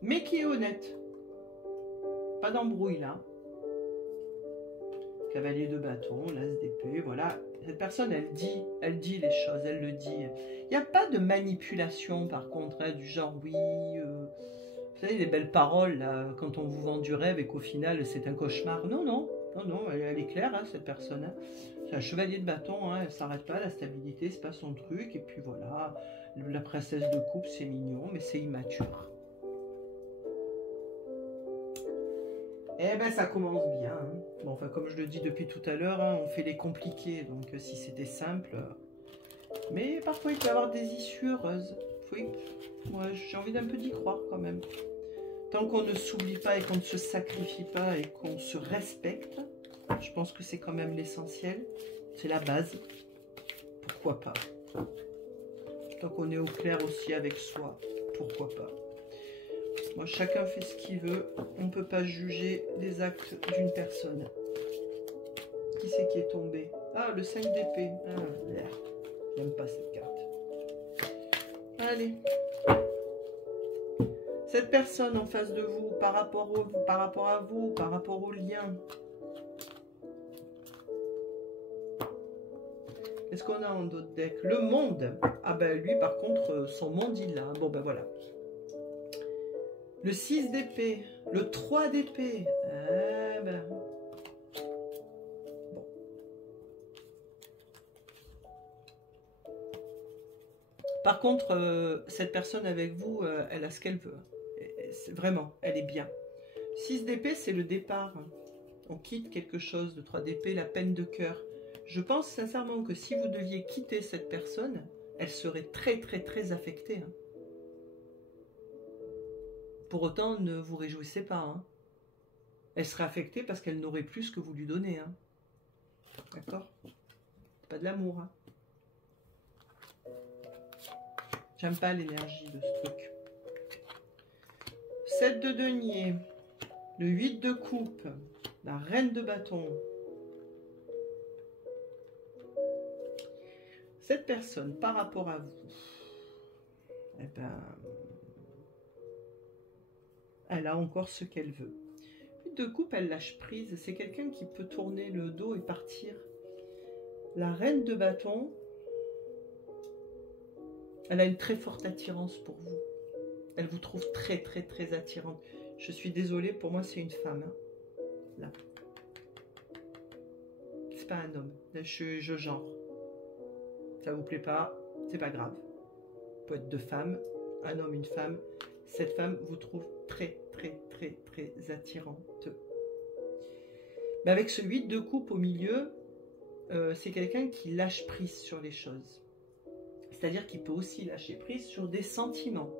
Mais qui est honnête. Pas d'embrouille là. Cavalier de bâton, l'as d'épée, voilà. Cette personne, elle dit les choses, elle le dit. Il n'y a pas de manipulation, par contre, hein, du genre, oui, vous savez, les belles paroles, là, quand on vous vend du rêve et qu'au final, c'est un cauchemar. Non, elle est claire, hein, cette personne. Hein. C'est un chevalier de bâton, hein, elle ne s'arrête pas, la stabilité, c'est pas son truc. Et puis voilà, la princesse de coupe, c'est mignon, mais c'est immature. Eh ben ça commence bien. Hein. Bon, enfin comme je le dis depuis tout à l'heure, hein, on fait les compliqués, donc si c'était simple. Mais parfois il peut y avoir des issues heureuses. Oui, moi j'ai envie d'un peu d'y croire quand même. Tant qu'on ne s'oublie pas et qu'on ne se sacrifie pas et qu'on se respecte, je pense que c'est quand même l'essentiel. C'est la base. Pourquoi pas? Tant qu'on est au clair aussi avec soi, pourquoi pas? Moi, chacun fait ce qu'il veut. On ne peut pas juger les actes d'une personne. Qui c'est qui est tombé? Ah, le 5 d'épée. Ah, j'aime pas cette carte. Allez. Cette personne en face de vous, par rapport à vous, par rapport au lien. Qu'est-ce qu'on a en d'autres decks? Le monde. Ah ben lui, par contre, son monde, il l'a. Bon ben voilà. Le 6 d'épée. Le 3 d'épée. Ah ben... Bon. Par contre, cette personne avec vous, elle a ce qu'elle veut. Vraiment, elle est bien. 6 d'épée, c'est le départ. On quitte quelque chose. Le 3 d'épée, la peine de cœur. Je pense sincèrement que si vous deviez quitter cette personne, elle serait très très très affectée. Hein. Pour autant, ne vous réjouissez pas. Hein. Elle serait affectée parce qu'elle n'aurait plus ce que vous lui donnez. Hein. D'accord? Pas de l'amour. Hein. J'aime pas l'énergie de ce truc. 7 de denier. Le 8 de coupe. La reine de bâton. Cette personne, par rapport à vous, eh ben, elle a encore ce qu'elle veut. De coupe, elle lâche prise. C'est quelqu'un qui peut tourner le dos et partir. La reine de bâton, elle a une très forte attirance pour vous. Elle vous trouve très, très, très attirante. Je suis désolée, pour moi, c'est une femme. Hein. Là. C'est pas un homme. Là, je genre. Ça vous plaît pas, c'est pas grave. Peut être deux femmes, un homme, une femme. Cette femme vous trouve très, très, très, très attirante. Mais avec ce 8 de coupe au milieu, c'est quelqu'un qui lâche prise sur les choses. C'est-à-dire qu'il peut aussi lâcher prise sur des sentiments.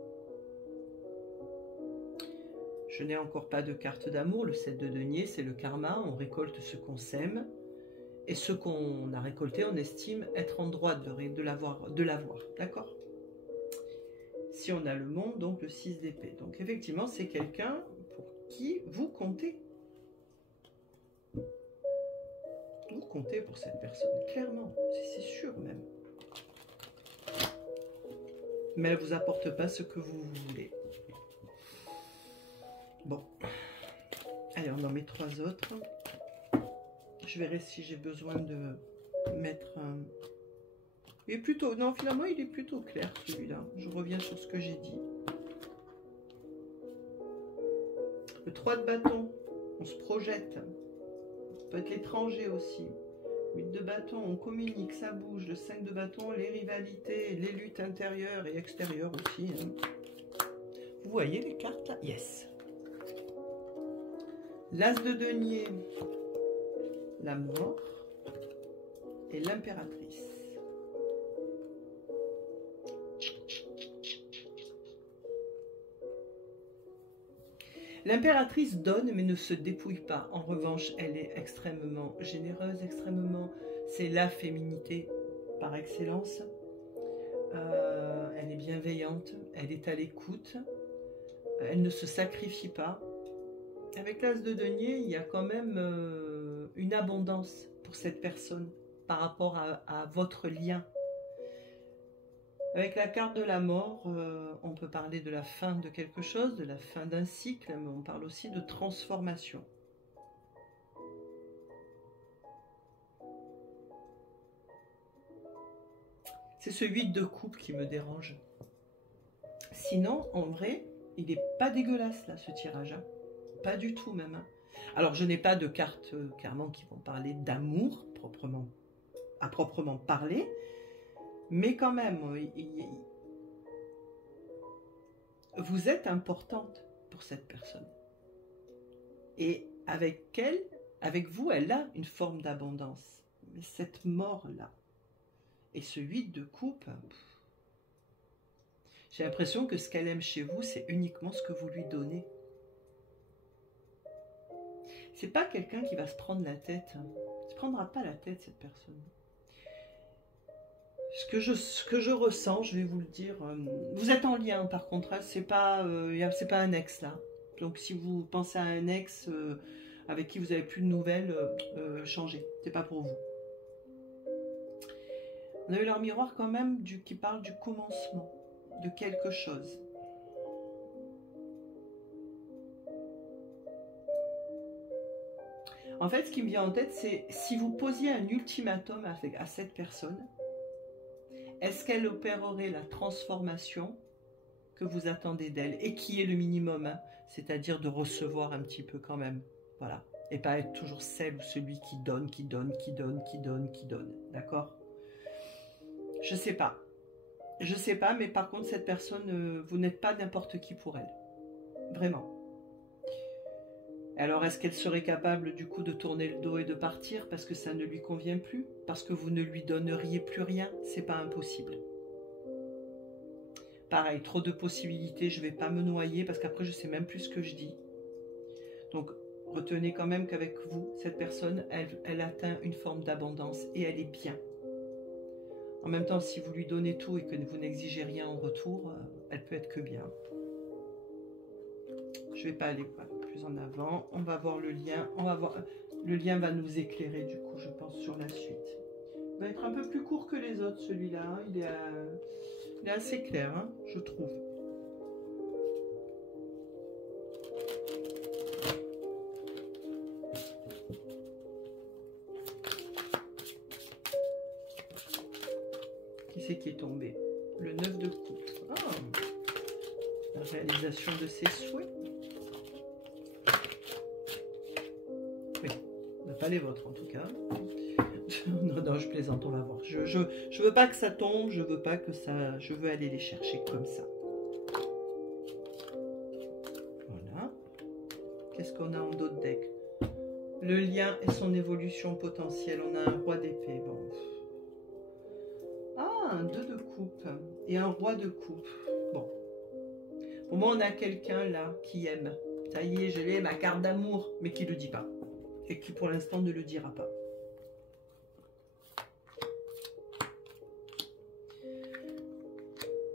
Je n'ai encore pas de carte d'amour. Le 7 de denier, c'est le karma. On récolte ce qu'on sème. Et ce qu'on a récolté, on estime être en droit de l'avoir. D'accord? Si on a le monde, donc le 6 d'épée. Donc effectivement, c'est quelqu'un pour qui vous comptez. Vous comptez pour cette personne, clairement. C'est sûr même. Mais elle ne vous apporte pas ce que vous voulez. Bon. Allez, on en met 3 autres. Je verrai si j'ai besoin de mettre un... Il est plutôt... Non, finalement, il est plutôt clair, celui-là. Je reviens sur ce que j'ai dit. Le 3 de bâton, on se projette. Ça peut être l'étranger aussi. 8 de bâton, on communique, ça bouge. Le 5 de bâton, les rivalités, les luttes intérieures et extérieures aussi. Hein. Vous voyez les cartes là? Yes. L'as de denier, la mort et l'impératrice. L'impératrice donne mais ne se dépouille pas. En revanche, elle est extrêmement généreuse, c'est la féminité par excellence. Elle est bienveillante, elle est à l'écoute, elle ne se sacrifie pas. Avec l'as de denier, il y a quand même une abondance pour cette personne par rapport à votre lien. Avec la carte de la mort, on peut parler de la fin de quelque chose, de la fin d'un cycle, mais on parle aussi de transformation. C'est ce 8 de coupe qui me dérange. Sinon, en vrai, il n'est pas dégueulasse là, ce tirage. Hein. Pas du tout même. Hein. Alors, je n'ai pas de cartes clairement qui vont parler d'amour, à proprement parler. Mais quand même, vous êtes importante pour cette personne. Et avec elle, avec vous, elle a une forme d'abondance. Mais cette mort-là, et ce 8 de coupe, j'ai l'impression que ce qu'elle aime chez vous, c'est uniquement ce que vous lui donnez. C'est pas quelqu'un qui va se prendre la tête. Elle ne se prendra pas la tête, cette personne. Ce que je ressens, je vais vous le dire. Vous êtes en lien par contre, hein, c'est pas un ex là. Donc si vous pensez à un ex avec qui vous n'avez plus de nouvelles, changez, c'est pas pour vous. On a eu leur miroir quand même qui parle du commencement, de quelque chose. En fait, ce qui me vient en tête, c'est si vous posiez un ultimatum à cette personne, est-ce qu'elle opérerait la transformation que vous attendez d'elle et qui est le minimum, hein, c'est-à-dire de recevoir un petit peu quand même, voilà, et pas être toujours celle ou celui qui donne, d'accord? Je sais pas, mais par contre cette personne, vous n'êtes pas n'importe qui pour elle, vraiment. Alors est-ce qu'elle serait capable du coup de tourner le dos et de partir parce que ça ne lui convient plus, parce que vous ne lui donneriez plus rien? C'est pas impossible. Pareil, trop de possibilités, je ne vais pas me noyer parce qu'après je ne sais même plus ce que je dis. Donc retenez quand même qu'avec vous, cette personne, elle atteint une forme d'abondance et elle est bien. En même temps, si vous lui donnez tout et que vous n'exigez rien en retour, elle peut être que bien. Je ne vais pas aller plus en avant. On va voir le lien. On va voir. Le lien va nous éclairer du coup, je pense, sur la suite. Il va être un peu plus court que les autres, celui-là. Il est assez clair, hein, je trouve. Qui c'est qui est tombé? Le 9 de coupe. Ah, la réalisation de ses souhaits. Oui, pas les vôtres en tout cas. Non, non, je plaisante, on va voir. Je veux pas que ça tombe, je veux pas que ça... Je veux aller les chercher comme ça. Voilà. Qu'est-ce qu'on a en d'autres decks? Le lien et son évolution potentielle. On a un roi d'épée. Bon. Ah, un 2 de coupe et un roi de coupe. Bon. Au moins, on a quelqu'un là qui aime. Ça y est, je l'ai, ma carte d'amour, mais qui ne le dit pas. Et qui pour l'instant ne le dira pas.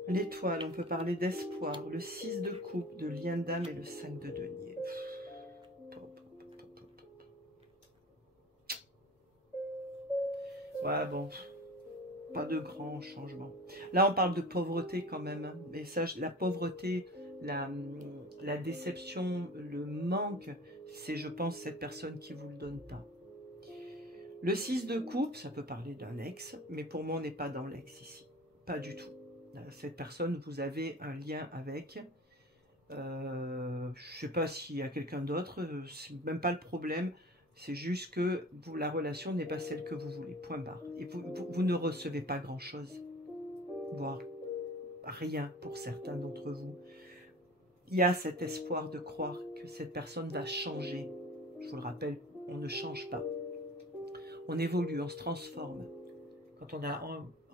L'étoile, on peut parler d'espoir. Le 6 de coupe, de lien d'âme et le 5 de denier. Ouais, bon. Pas de grands changements. Là, on parle de pauvreté quand même. Hein. Mais ça, la pauvreté, la déception, le manque, c'est, je pense, cette personne qui ne vous le donne pas. Le 6 de coupe, ça peut parler d'un ex, mais pour moi, on n'est pas dans l'ex ici. Pas du tout. Cette personne, vous avez un lien avec. Je ne sais pas s'il y a quelqu'un d'autre, c'est même pas le problème. C'est juste que la relation n'est pas celle que vous voulez, point barre. Et vous ne recevez pas grand-chose, voire rien pour certains d'entre vous. Il y a cet espoir de croire que cette personne va changer. Je vous le rappelle, on ne change pas. On évolue, on se transforme. Quand on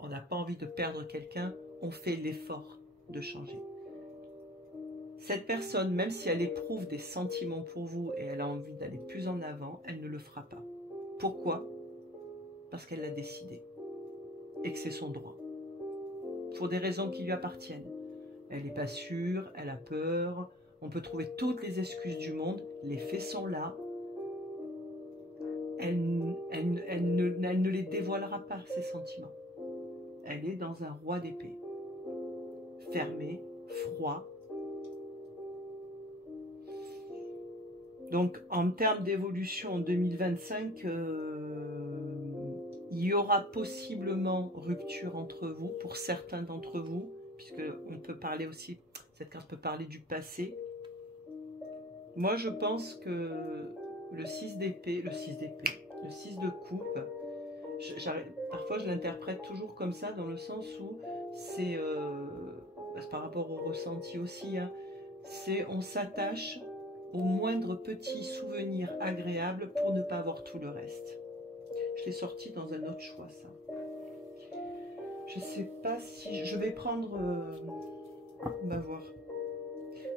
n'a pas envie de perdre quelqu'un, on fait l'effort de changer. Cette personne, même si elle éprouve des sentiments pour vous et elle a envie d'aller plus en avant, elle ne le fera pas. Pourquoi? Parce qu'elle l'a décidé et que c'est son droit. Pour des raisons qui lui appartiennent. Elle n'est pas sûre, elle a peur, on peut trouver toutes les excuses du monde, les faits sont là. Elle ne les dévoilera pas, ses sentiments. Elle est dans un roi d'épée. Fermé, froid. Donc, en termes d'évolution en 2025, il y aura possiblement rupture entre vous, pour certains d'entre vous, puisque on peut parler aussi, cette carte peut parler du passé. Moi, je pense que le 6 d'épée, le 6 de coupe, parfois je l'interprète toujours comme ça, dans le sens où c'est par rapport au ressenti aussi, hein, c'est on s'attache au moindre petit souvenir agréable pour ne pas avoir tout le reste. Je l'ai sorti dans un autre choix, ça. Je sais pas si... Je vais prendre... on va voir.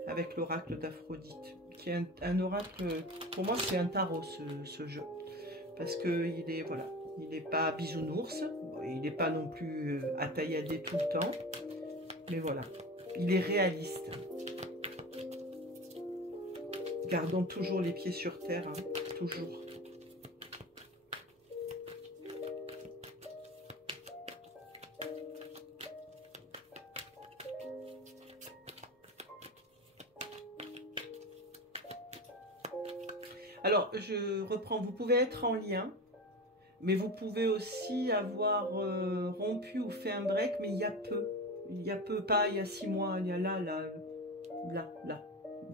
Avec l'oracle d'Aphrodite. Qui est un oracle... Pour moi, c'est un tarot, ce jeu. Parce qu'il est... Voilà. Il n'est pas bisounours, il n'est pas non plus à taillader tout le temps, mais voilà, il est réaliste. Gardons toujours les pieds sur terre, hein, toujours. Alors, je reprends, vous pouvez être en lien, mais vous pouvez aussi avoir rompu ou fait un break, mais il y a peu, pas il y a 6 mois, il y a là,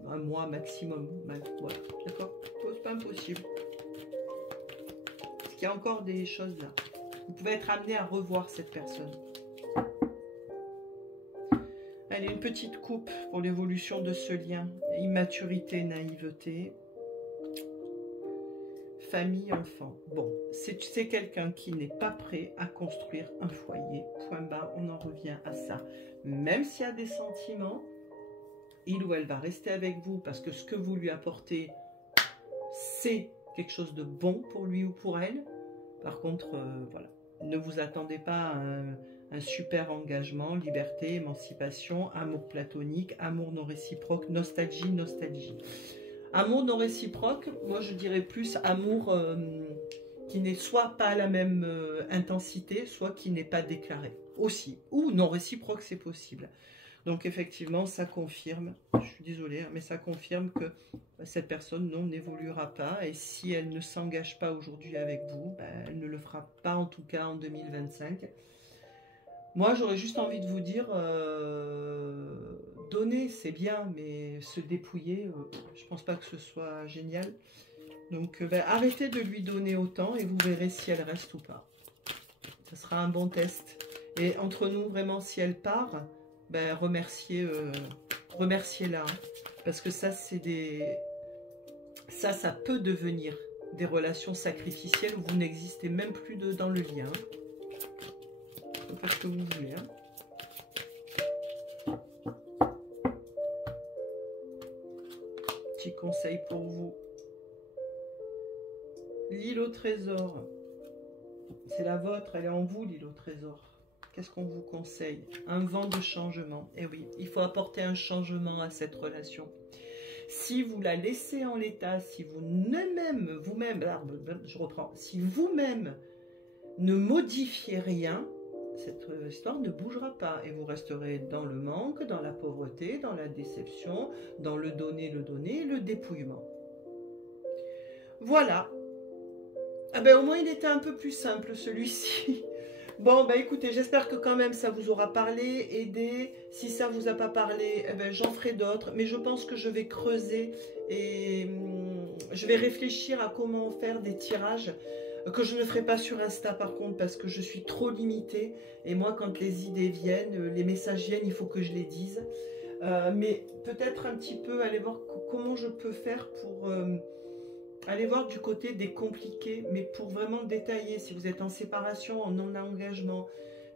1 mois maximum, voilà, d'accord, c'est pas impossible. Parce qu'il y a encore des choses là. Vous pouvez être amené à revoir cette personne. Allez, une petite coupe pour l'évolution de ce lien. Immaturité, naïveté. Famille, enfant. Bon, c'est quelqu'un qui n'est pas prêt à construire un foyer. Point bas, on en revient à ça. Même s'il y a des sentiments, il ou elle va rester avec vous parce que ce que vous lui apportez, c'est quelque chose de bon pour lui ou pour elle. Par contre, voilà, ne vous attendez pas à un super engagement, liberté, émancipation, amour platonique, amour non réciproque, nostalgie, nostalgie. Amour non réciproque, moi je dirais plus amour qui n'est soit pas à la même intensité, soit qui n'est pas déclaré aussi. Ou non réciproque, c'est possible. Donc effectivement, ça confirme, je suis désolée, hein, mais ça confirme que cette personne non n'évoluera pas. Et si elle ne s'engage pas aujourd'hui avec vous, ben, elle ne le fera pas en tout cas en 2025. Moi, j'aurais juste envie de vous dire, donner, c'est bien, mais se dépouiller, je pense pas que ce soit génial. Donc, ben, arrêtez de lui donner autant et vous verrez si elle reste ou pas. Ce sera un bon test. Et entre nous, vraiment, si elle part, ben, remerciez-la. Hein, parce que ça, c'est des... Ça peut devenir des relations sacrificielles où vous n'existez même plus dans le lien. Faites ce que vous voulez. Hein. Petit conseil pour vous. L'île au trésor. C'est la vôtre, elle est en vous, l'île au trésor. Qu'est-ce qu'on vous conseille? Un vent de changement. Eh oui, il faut apporter un changement à cette relation. Si vous la laissez en l'état, si vous-même, je reprends, si vous-même ne modifiez rien, cette histoire ne bougera pas et vous resterez dans le manque, dans la pauvreté, dans la déception, dans le donner, le dépouillement. Voilà. Ah ben, au moins, il était un peu plus simple, celui-ci. Bon, ben écoutez, j'espère que quand même ça vous aura parlé, aidé. Si ça vous a pas parlé, eh ben, j'en ferai d'autres. Mais je pense que je vais creuser et je vais réfléchir à comment faire des tirages que je ne ferai pas sur Insta par contre parce que je suis trop limitée. Et moi, quand les idées viennent, les messages viennent, il faut que je les dise. Mais peut-être un petit peu aller voir comment je peux faire pour... allez voir du côté des compliqués, mais pour vraiment détailler, si vous êtes en séparation, en non-engagement.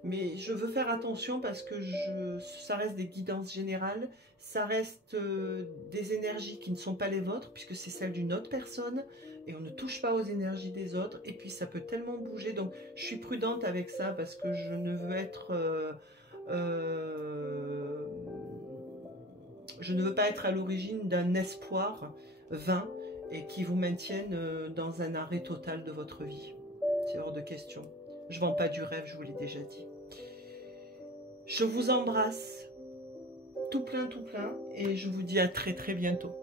Mais je veux faire attention parce que ça reste des guidances générales, ça reste des énergies qui ne sont pas les vôtres, puisque c'est celle d'une autre personne, et on ne touche pas aux énergies des autres, et puis ça peut tellement bouger, donc je suis prudente avec ça, parce que je ne veux être... je ne veux pas être à l'origine d'un espoir vain, et qui vous maintiennent dans un arrêt total de votre vie. C'est hors de question. Je ne vends pas du rêve, je vous l'ai déjà dit. Je vous embrasse tout plein, et je vous dis à très très bientôt.